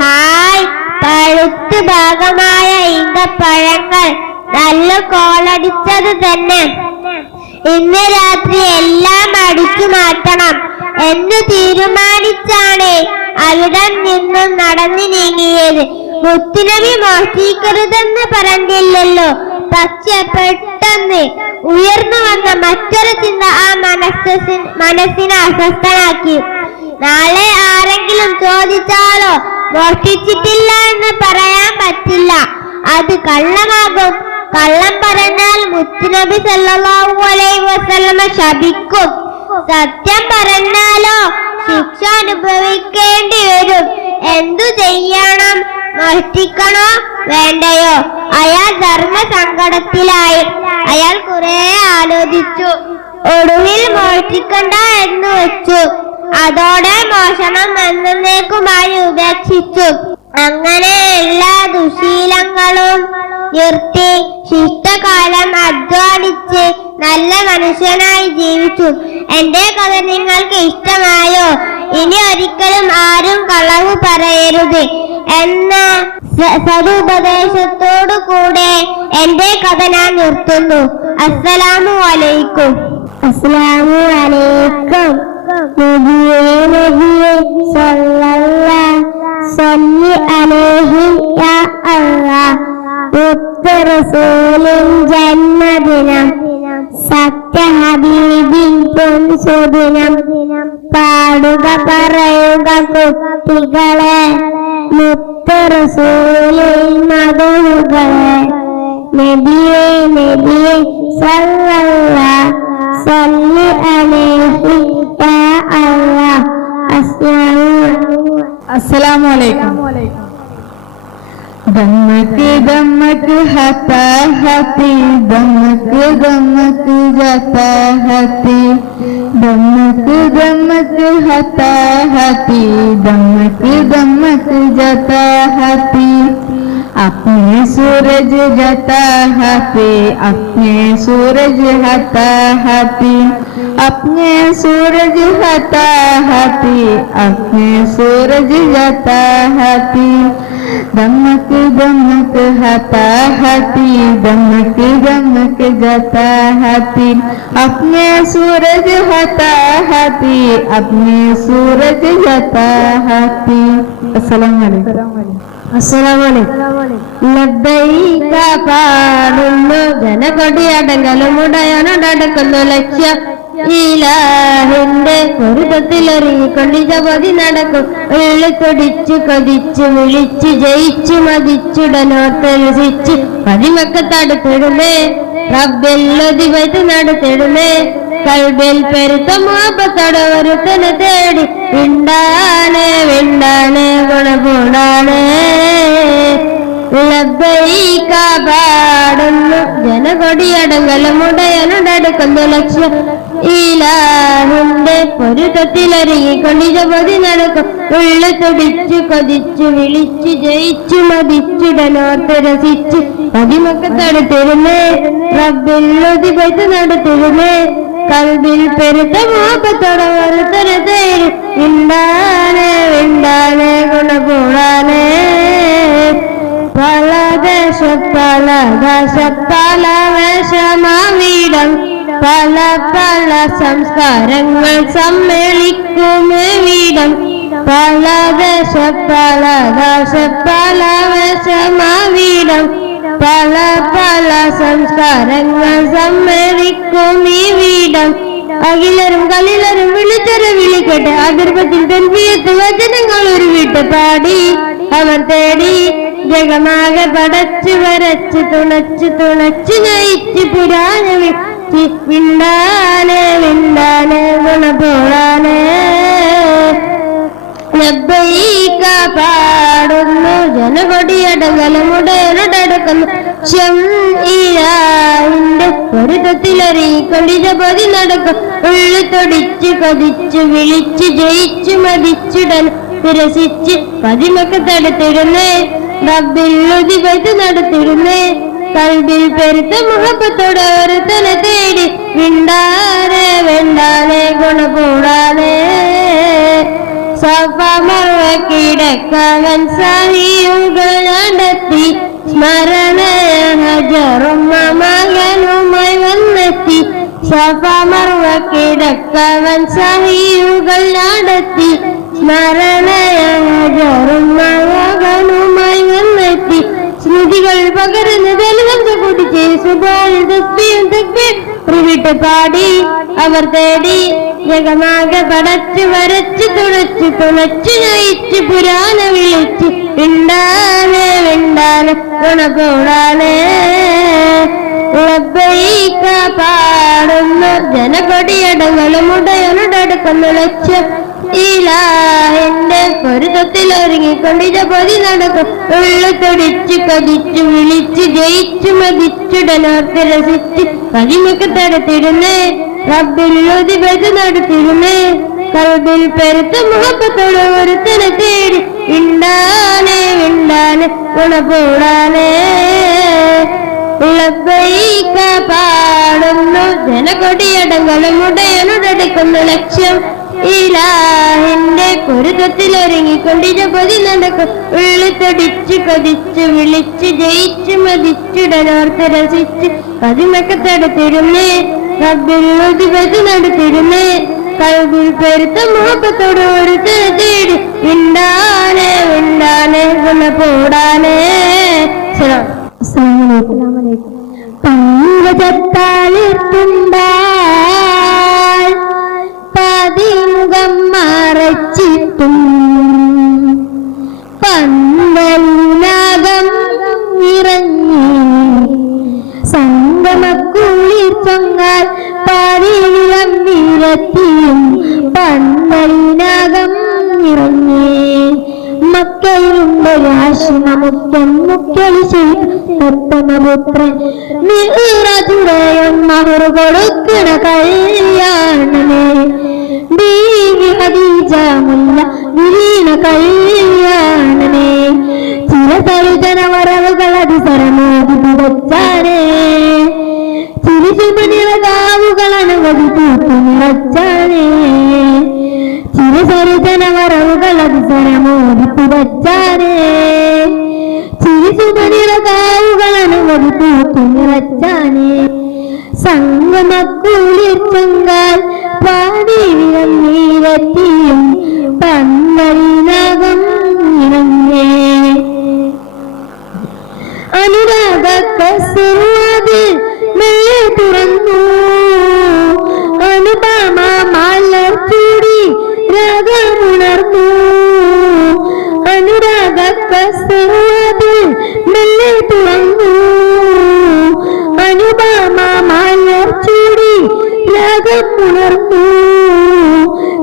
ഹായ്, പഴുത്ത് ഭാഗമായ ഈന്തപ്പഴങ്ങൾ, നല്ല കോളടിച്ചത് തന്നെ. ഇന്ന് രാത്രി എല്ലാം അടിച്ചു മാറ്റണം എന്ന് തീരുമാനിച്ചാണ് അവിടെ നിന്നും നടന്നു നീങ്ങിയത്. മുത്തുനബി മോഷ്ടിക്കരുതെന്ന് പറഞ്ഞില്ലല്ലോ. പക്ഷെ പെട്ടെന്ന് ഉയർന്നു വന്ന മറ്റൊരു ചിന്ത ആ മനസ്സിനെ അസ്വസ്ഥനാക്കി. നാളെ ആരെങ്കിലും ചോദിച്ചാലോ മോഷ്ടിച്ചിട്ടില്ല എന്ന് പറയാൻ പറ്റില്ല, അത് കള്ളമാകും. കള്ളം പറഞ്ഞാൽ മുത്തുനബി സല്ലല്ലാഹു അലൈഹി വസല്ലമ ശപിക്കും. സത്യം പറഞ്ഞാലോ ശിക്ഷ അനുഭവിക്കേണ്ടി വരും. എന്തു ചെയ്യണം? മോഷ്ടിക്കണോ വേണ്ടയോ? അയാൾ ധർമ്മസങ്കടത്തിലായി. അയാൾ കുറെ ആലോചിച്ചു. ഒടുവിൽ മോഷ്ടിക്കണ്ട എന്ന് വെച്ചു. അതോടെ മോഷണം എന്നേക്കുമായി ഉപേക്ഷിച്ചു. അങ്ങനെ എല്ലാ ദുശീലങ്ങളും നിർത്തി ശിഷ്ടകാലം അധ്വാനിച്ച് നല്ല മനുഷ്യനായി ജീവിച്ചു. എന്റെ കഥ നിങ്ങൾക്ക് ഇഷ്ടമായോ? ഇനി ഒരിക്കലും ആരും കളവ് പറയരുത് എന്ന സതുപദേശത്തോടു കൂടെ എന്റെ കഥ ഞാൻ നിർത്തുന്നു. അസ്സലാമു അലൈക്കും. അസ്സലാമു അലൈക്കും. നബിയേ നബിയേ സല്ലല്ലാഹു സല്ലി അലൈഹി യാ അല്ലാഹ്. മുത്ത് റസൂലിൻ ജന്മദിനം, സത്യ ഹബീബിൻ പൊൻസുദിനം. പാടുക പറയുക കുട്ടികളെ മുത്ത് റസൂലിൻ മധുകളെ. നബിയേ നബിയേ സല്ലല്ലാഹു സല്ലി അലൈഹി യാ അല്ലാഹ്. अस्सलामु अलैकुम. दमक दमक हता हती, दमक दमक जाता हती. दमक दमक हता हती, दमक दमक जाता हती. अपने सूरज जाता हाथी, अपने सूरज हता हाथी. अपने सूरज हता हाथी, अपने सूरज जाता हाथी. दमक दमक हता हाथी, दमक दमक जाता हाथी. अपने सूरज हता हाथी, अपने सूरज जाता हाथी. अस्सलाम वालेकुम. ലബ്ബൈക പാടുന്നു ജനകൊടി അടങ്കലുമുടയനടക്കുന്നു ലക്ഷ്യം. ഇലാഹിന്റെ പൊരുത്തത്തിലൊരുങ്ങിക്കൊണ്ടിച്ച പതി നടക്കും. ഉള്ളിക്കൊടിച്ചു കൊതിച്ചു വിളിച്ചു ജയിച്ചു മതിച്ചുടനോർത്ത് രസിച്ച് പതിമക്കത്തടുത്തിടുമേ. റബ്ബെല്ലൊതി വൈത്ത് നടത്തിടുമേ. കൽബിൽ പെരുത്ത മുഹബത്തോടെ ഒരുത്തനെ തേടി വിണ്ടാണ് വിണ്ടാണ് ഗുണഗുണാണ്. ലബ്ബൈക പാടുന്നു ജനകൊടിയടങ്കലുമുടയനുടടുക്കുന്നു ലക്ഷ്യം. ഇലാഹിന്റെ പൊരുത്തത്തിലൊരുങ്ങിക്കൊണ്ടിച്ച പതി നടക്കും. ഉള്ളു തുടിച്ചു കൊതിച്ചു വിളിച്ചു ജയിച്ചു മതിച്ചുടനോർത്ത് രസിച്ച് പതിമക്കത്തടുത്തിരുമേ. റബ്ബില്ലൊതി പൈത്ത് നടത്തിരുമേ. കൽബിൽ പെരുത്ത മോഹത്തോടെ ഒരുത്തനെ തേടി വിണ്ടാനെ വിണ്ടാനെ ഗുണകൂടാനെ പല ദേശ പല വേഷമാവിടം പല പല സംസ്കാരങ്ങൾ സമ്മേളിക്കുമെവിടം പല ദേശ പല വേഷമാവിടം പല പല സംസ്കാരങ്ങൾ സമ്മേളിക്കും ഈ വീടം അഖിലരും കലിലരും വിളിച്ചൊരു വിളിക്കട്ടെ അതിർപ്പത്തിൽ തൻപിയത്ത് വചനങ്ങൾ ഒരു വീട്ട് പാടി അവർ തേടി ജഗമാകെ പടച്ചു വരച്ച് തുണച്ചു നയിച്ച് പുരാണ വിണ്ടാനെ വിണ്ടാനെ ഗുണപോളാനെ ലബ്ബൈക പാടുന്നു ജനകൊടിയടകലമുടടുക്കുന്നു ന്റെ പൊരുത്തത്തിലറിയിക്കൊണ്ടിത പതി നടക്കും ഉള്ളു തൊടിച്ചു കൊതിച്ചു വിളിച്ചു ജയിച്ചു മതിച്ചുടൻ വിരസിച്ച് പതിമൊക്കെ തടുത്തിരുന്നേ റബ്ബിൽ പൈത്ത് നടത്തിരുന്നേ കൽബിൽ പെരുത്ത മുഹബത്തോടെ ഒരുത്തനെ തേടി വിണ്ടാനെ വെണ്ടാനെ ഗുണകൂടാനെ കിടക്കവൻ സഹിയുകൾ നടത്തി സ്മരണയറും മകനുമായി വന്നെത്തി സഫമർവ കിടക്കവൻ സഹിയുകൾ നടത്തി സ്മരണയറും മകനുമായി വന്നെത്തി സ്മൃതികൾ പകരുന്ന ദലകം കുടിച്ച് സുബോധിട്ട് പാടി അവർ തേടി ജഗമാകെ പടച്ചു വരച്ച് തുണച്ചു നയിച്ച് പുരാണ വിളിച്ച് വിണ്ടാനെ വിണ്ടാനെ ഗുണകൂടാനെ ലബ്ബൈക പാടുന്നു ജനകൊടിയടങ്ങളും ഉടയനുടടുക്കുന്നു ലക്ഷ്യം ഇലാഹിന്റെ പൊരുത്തത്തിൽ ഒരുങ്ങിക്കൊണ്ടിത പൊതി നടക്കും ഉള്ളു തൊടിച്ചു കൊതിച്ചു വിളിച്ചു ജയിച്ചു മതിച്ചുടനോർത്ത് രസിച്ച് പതിമൊക്കെ തടുത്തിരുന്നേ റബ്ബിൽ പൈത്ത് നടത്തിരുന്നേ കൽബിൽ പെരുത്ത മുഹബത്തോടെ ഒരുത്തനെ തേടി വിണ്ടാനെ വിണ്ടാനെ ഗുണകൂടാനെ ലബ്ബൈക പാടുന്നു ജനകൊടിയടങ്ങളും ഉടയനുടടുക്കുന്നു ലക്ഷ്യം ഇലാഹിന്റെ പൊരുത്തത്തിൽ ഒരുങ്ങിക്കൊണ്ടിത പൊതി നടക്കും ഉള്ളു തൊടിച്ചു കൊതിച്ചു വിളിച്ചു ജയിച്ചു മതിച്ചുടനോർത്ത് രസിച്ച് പതിമൊക്കെ തടുത്തിരുന്നേ റബ്ബിൽ പൈത്ത് നടത്തിരുന്നേ കൽബിൽ പെരുത്ത മുഹബത്തോട് ഒരുത്തനെ തേടി വിണ്ടാനെ വിണ്ടാനെ ഗുണകൂടാനെ പങ്കജത്താലിർത്തുണ്ടാൽ പതിമുഖം മറച്ചിട്ടും പന്തലിനാകം ഇറങ്ങി സംഗമക്കുളിർ ചൊങ്കാൽ പതിവിളം വിരത്തിയും പന്തലിനാകം ഇറങ്ങി മക്കയിലുണ്ട് രാശിമുഖ്യൻ മുഖ്യളി ചെയ്തമപുത്രൻ മിഹ്റാജുടയൻ മഹർ കൊടുക്കണ കല്യാണമേ ബീവി ഖദീജ മുല്ല വിലീന കല്യാണമേ ചിരസരുജന വരവുകൾ അതിസരമോതി പുതച്ചാനേ ചിരിച്ചുമണിറകാവുകൾ അനുമതി തൂത്തു നിറച്ചാനേ ചിരസരുജന വരവുകൾ അതിസരമോതി പുതച്ചാനേ ചിരിച്ചുമണിറകാവുകൾ അനുമതി തൂത്തു നിറച്ചാനേ സംഗമക്കുളിർ ചൊങ്കാൽ പാടി വിരത്തിയും പന്തലിനകം ഇറങ്ങേ അനുരാഗ കസുവാതിൽ മെല്ലെ തുറന്നു അനുപമ മലർ ചൂടി രാഗമുണർന്നു അനുരാഗ കസുവാതിൽ മെല്ലെ തുറന്നു അനുപമ മലർ ചൂടി രാഗമുണർന്നു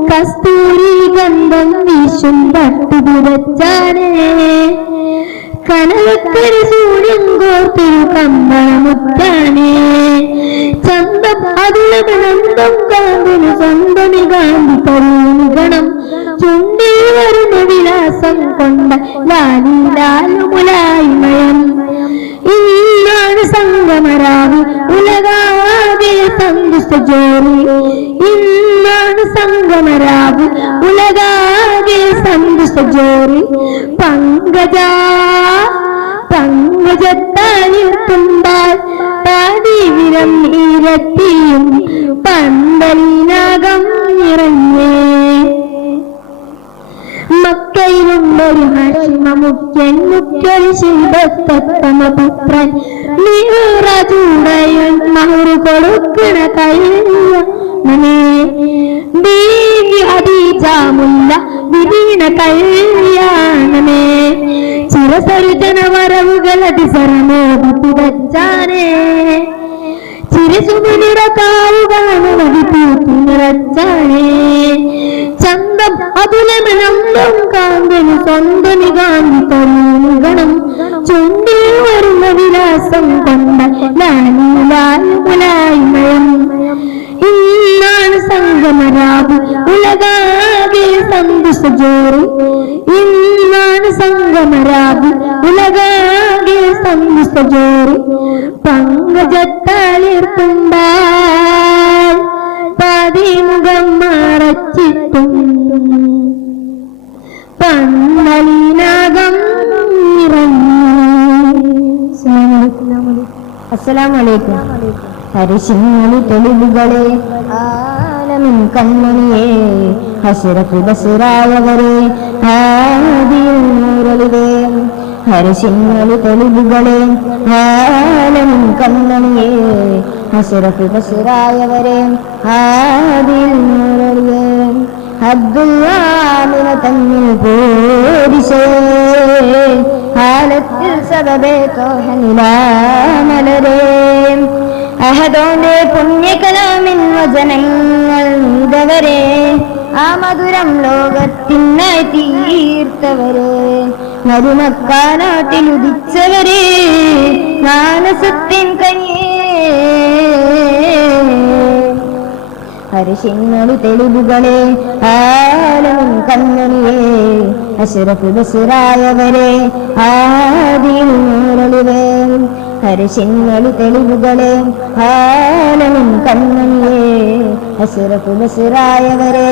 കസ്തൂരി ഗന്ധം വീശും പട്ടുപുരച്ചാനേ കനകക്കരി സൂര്യൻ കോർത്തിരു കമ്പളമുറ്റാനേ ചന്തം അതിലനന്തം കാന്തിന് സ്വന്തമി കാന്തി തരൂണികണം ചുണ്ടിൽ വരുന്ന വിലാസം കൊണ്ട ലാലിലാലുമുലായ്മയം ഇന്നാണ് സംഗമരാവി ഉലകാതെ സന്തുഷ്ട സന്തുഷ്ടജോറി ഇന്നാണ് സംഗമരാവ് ഉലകാകെ സന്തുഷ്ടജോറി പങ്കജത്താലിർത്തുമ്പാൽ പാതിവിരം നീരത്തിയും പന്തലിനകം നിറഞ്ഞേ മക്കയിലുണ്ടൊരു ഹാഷിമ മുഖ്യൻ മുഖ്യൊരു ശില്പത്തമപുത്രൻ നീറൂടയൻ മഹുറ് കൊടുക്കണ കല്യാണമേ ബീവി ഹദീജാമുല്ല വിവീണ കല്യാണമേ ചിരസരുജന വരവുകൾ അതിസരമോദിപ്പിവച്ചാനേ ചിരസുമനിട കാവുകളാണ് പൂത്തു നിറച്ചാനേ ചന്തം അതുലമനന്തം കാന്തന് സ്വന്തം കാന്തി തരുഗണം ചുണ്ടിൽ വരുന്ന വിലാസം കൊണ്ട ലാലിലായ്മയം ഇന്നാണ് സംഗമരാവ് ഉലകാകെ സന്തുഷ്ടജോറി ഇന്നാണ് സംഗമരാവ് ഉലകാകെ സന്തുഷ്ടജോറി പങ്കജത്താലിർത്തുമ്പാൽ പതിമുഖം മറച്ചിട്ടും പന്തലിനകം അസ്സലാമലൈക്കും. ഹരിശിങ്ങി തെളിവുകളെ ആലമിൻ കണ്ണണിയെ ഹസ്രഫ് ബസ്റായവരെ ആദിയൂരലിവേ ഹരിശിങ്ങി തെളിവുകളെ ആലമിൻ കണ്ണണിയെ ഹസ്രഫ് ബസ്റായവരെ ആദിയൂരലിവേ അബ്ദുല്ലാമിന തന്നിൽ പോരിശേ ഹാലത്തിൽ സബബേ തോഹനിലാമലരേ അഹദോന്റെ പുണ്യകലാമിൻ വചനങ്ങൾ നീതവരെ ആ മധുരം ലോകത്തിനായി തീർത്തവരെ മരുമക്കാനാട്ടിൽ ഉദിച്ചവരെ മാനസത്തിൻ കനിയേ ഹരിശിങ്ങളി തെളിവുകളെ ആലമിൻ കണ്ണണിയെ അശ്റഫ് ബസ്റായവരെ ആദിയിൽ നൂറലിവേ ഹരിശിങ്ങളി തെളിവുകളെ ആലമിൻ കണ്ണണിയെ അശ്റഫ് ബസ്റായവരെ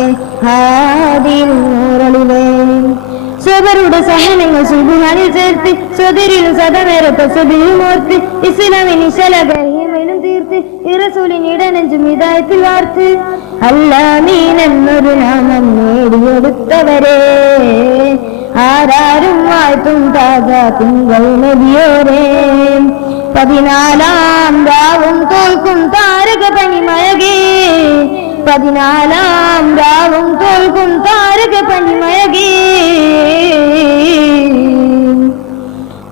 ആദിയിൽ നൂറലിവേ സ്വബരുടെ സഹനങ്ങൾ സുബുഹാനിൽ ചേർത്ത് സ്വദരിലും സദമേറത്തെ സ്വബിയുമോർത്ത് ഇസ്ലാമിന് ശലകഹിമയിലും തീർത്ത് ഇറസൂലിനിടനെഞ്ചും ഹിദായത്തിൽ വാർത്ത് അല്ലാമീൻ എന്നൊരു നാമം നേടിയെടുത്തവരെ ആരാരും വാഴ്ത്തും താജ തിങ്കൾ നബിയോരെ 14 രാവും തോൽക്കും താരക പനിമയകേ 14 രാവും തോൽക്കും താരക പനിമയകേ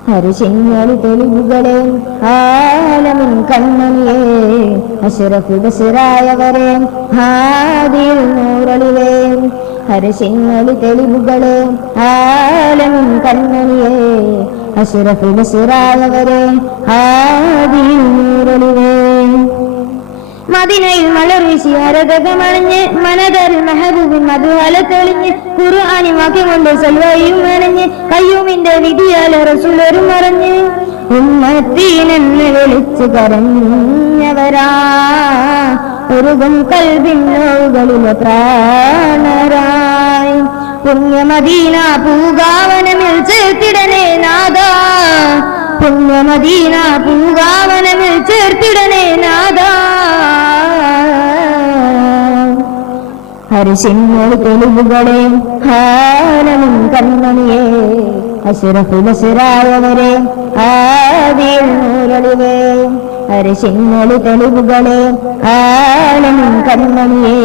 ഹരിശിങ്ങളി തെളിവുകളെ ആലമിൻ കണ്ണണിയെ അശ്റഫ് ബസ്റായവരെ ഹാദിയിൽ നൂറലിവേ ഹരിശിങ്ങളി തെളിവുകളെ ആലമിൻ കണ്ണണിയെ അശ്റഫ് ബസ്റായവരെ ഹാദിയിൽ നൂറലിവേ മദീനയിൽ മലർവീശി ഹരതകമണിഞ്ഞ് മനതറിൽ മെഹബൂബിൻ മധുഹല തെളിഞ്ഞ് ഖുർആനി വാക്യം കൊണ്ട് സൽവയും അണഞ്ഞ് കയ്യൂമിന്റെ വിധിയാലെ റസൂലരും മറഞ്ഞ് ഉമ്മത്തീനെന്ന് വിളിച്ചു കരഞ്ഞവരാ ഒരുകും കൽബിൻ നോവുകളിലെ പ്രാണരായി പുണ്യമദീന പൂങ്കാവനമിൽ ചേർത്തിടനേ നാദാ പുണ്യമദീന പൂങ്കാവനമിൽ ചേർത്തിടനേ നാദാ ഹരിശിങ്ങൾ തെളിവുകളെ ഹാലമിൻ കണ്ണണിയെ അശ്റഫ് ബസ്റായവരെ ആദിയിൽ നൂറലിവേ ഹരിശിങ്ങൾ തെളിവുകളെ ഹാലമിൻ കണ്ണണിയെ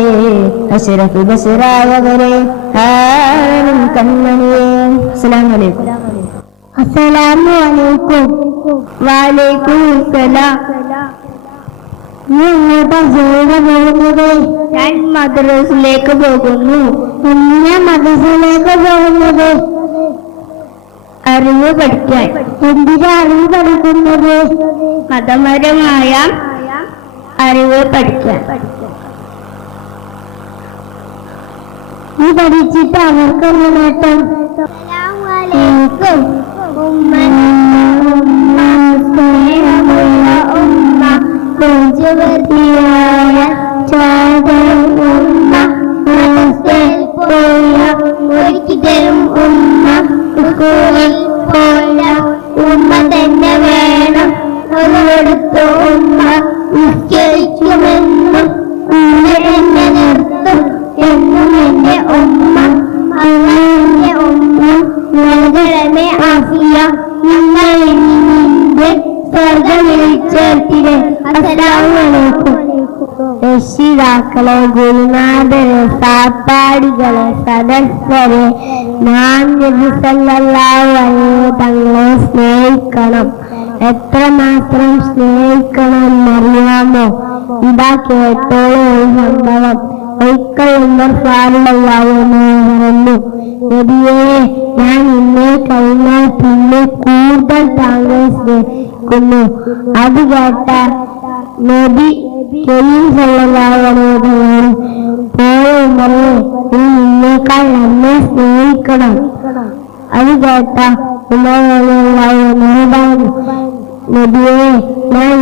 അശ്റഫ് ബസ്റായവരെ ഹാലമിൻ കണ്ണണിയെ. അസ്സലാമു അലൈക്കും. അസ്സലാമു അലൈക്കും. വഅലൈക്കും സലാം. ഞാൻ മദ്രസയിലേക്ക് പോകുന്നു. ഞാൻ മദ്രസയിലേക്ക് പോകുന്നത് അറിവ് പഠിക്കാൻ. എന്തിനാ അറിവ് പഠിക്കുന്നത്? മതപരമായ അറിവ് പഠിക്കാൻ. ഈ പഠിച്ചിട്ട് അവർക്കൊന്ന് നേട്ടം. പൂജ്യവതിയായ എന്റെ ഉമ്മ നിശ്ചയിക്കുമെന്നും കൂടെ എന്നെ നിർത്തും എന്നും എന്റെ ഉമ്മ. എന്റെ ഉമ്മ നൽകണമേ ആഫിയ, നിങ്ങൾ നിന്റെ സ്വർഗത്തിൽ ചേർത്തിരെ. അസ്സലാമു അലൈക്കും. രക്ഷിതാക്കളെ, ഗുരുനാഥരെ, സാപ്പാടികളെ, സദസ്യരെ, നാം നബി സല്ലല്ലാഹു അലൈഹി തങ്ങളെ സ്നേഹിക്കണം. എത്രമാത്രം സ്നേഹിക്കണം എന്നറിയാമോ? ഇതാ കേട്ടോളൂ ഒരു സംഭവം. ഒരിക്കൽ ഉമർ റളിയല്ലാഹു അൻഹു പറഞ്ഞു, നബിയേ, ഞാൻ ഇന്നെ കഴിഞ്ഞാൽ പിന്നെ കൂടുതൽ താങ്കളെ സ്നേഹിക്കുന്നു. അത് കേട്ട നബി കരീം സല്ലല്ലാഹു അലൈഹി വസല്ലം, പോയ ഉമറേ, നീ നിന്നേക്കാൾ എന്നെ സ്നേഹിക്കണം. അത് കേട്ട ഉമർ റളിയല്ലാഹു അൻഹു പറഞ്ഞു, നബിയേ, ഞാൻ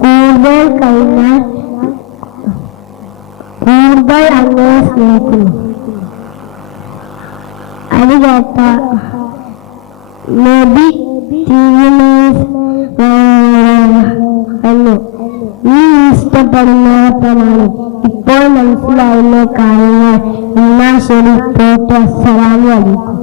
കൂടുതൽ കഴിഞ്ഞാൽ കൂടുതൽ അങ്ങനെ സ്നേഹിക്കുന്നു. അത് കേട്ട നബി പറഞ്ഞു, നീ ഇഷ്ടപ്പെടുന്നവരാണ്. ഇപ്പോൾ മനസ്സിലായില്ലേ കാര്യങ്ങൾ. എന്നാ ശരി, പോട്ടെ. അസ്സലാമു അലൈക്കും.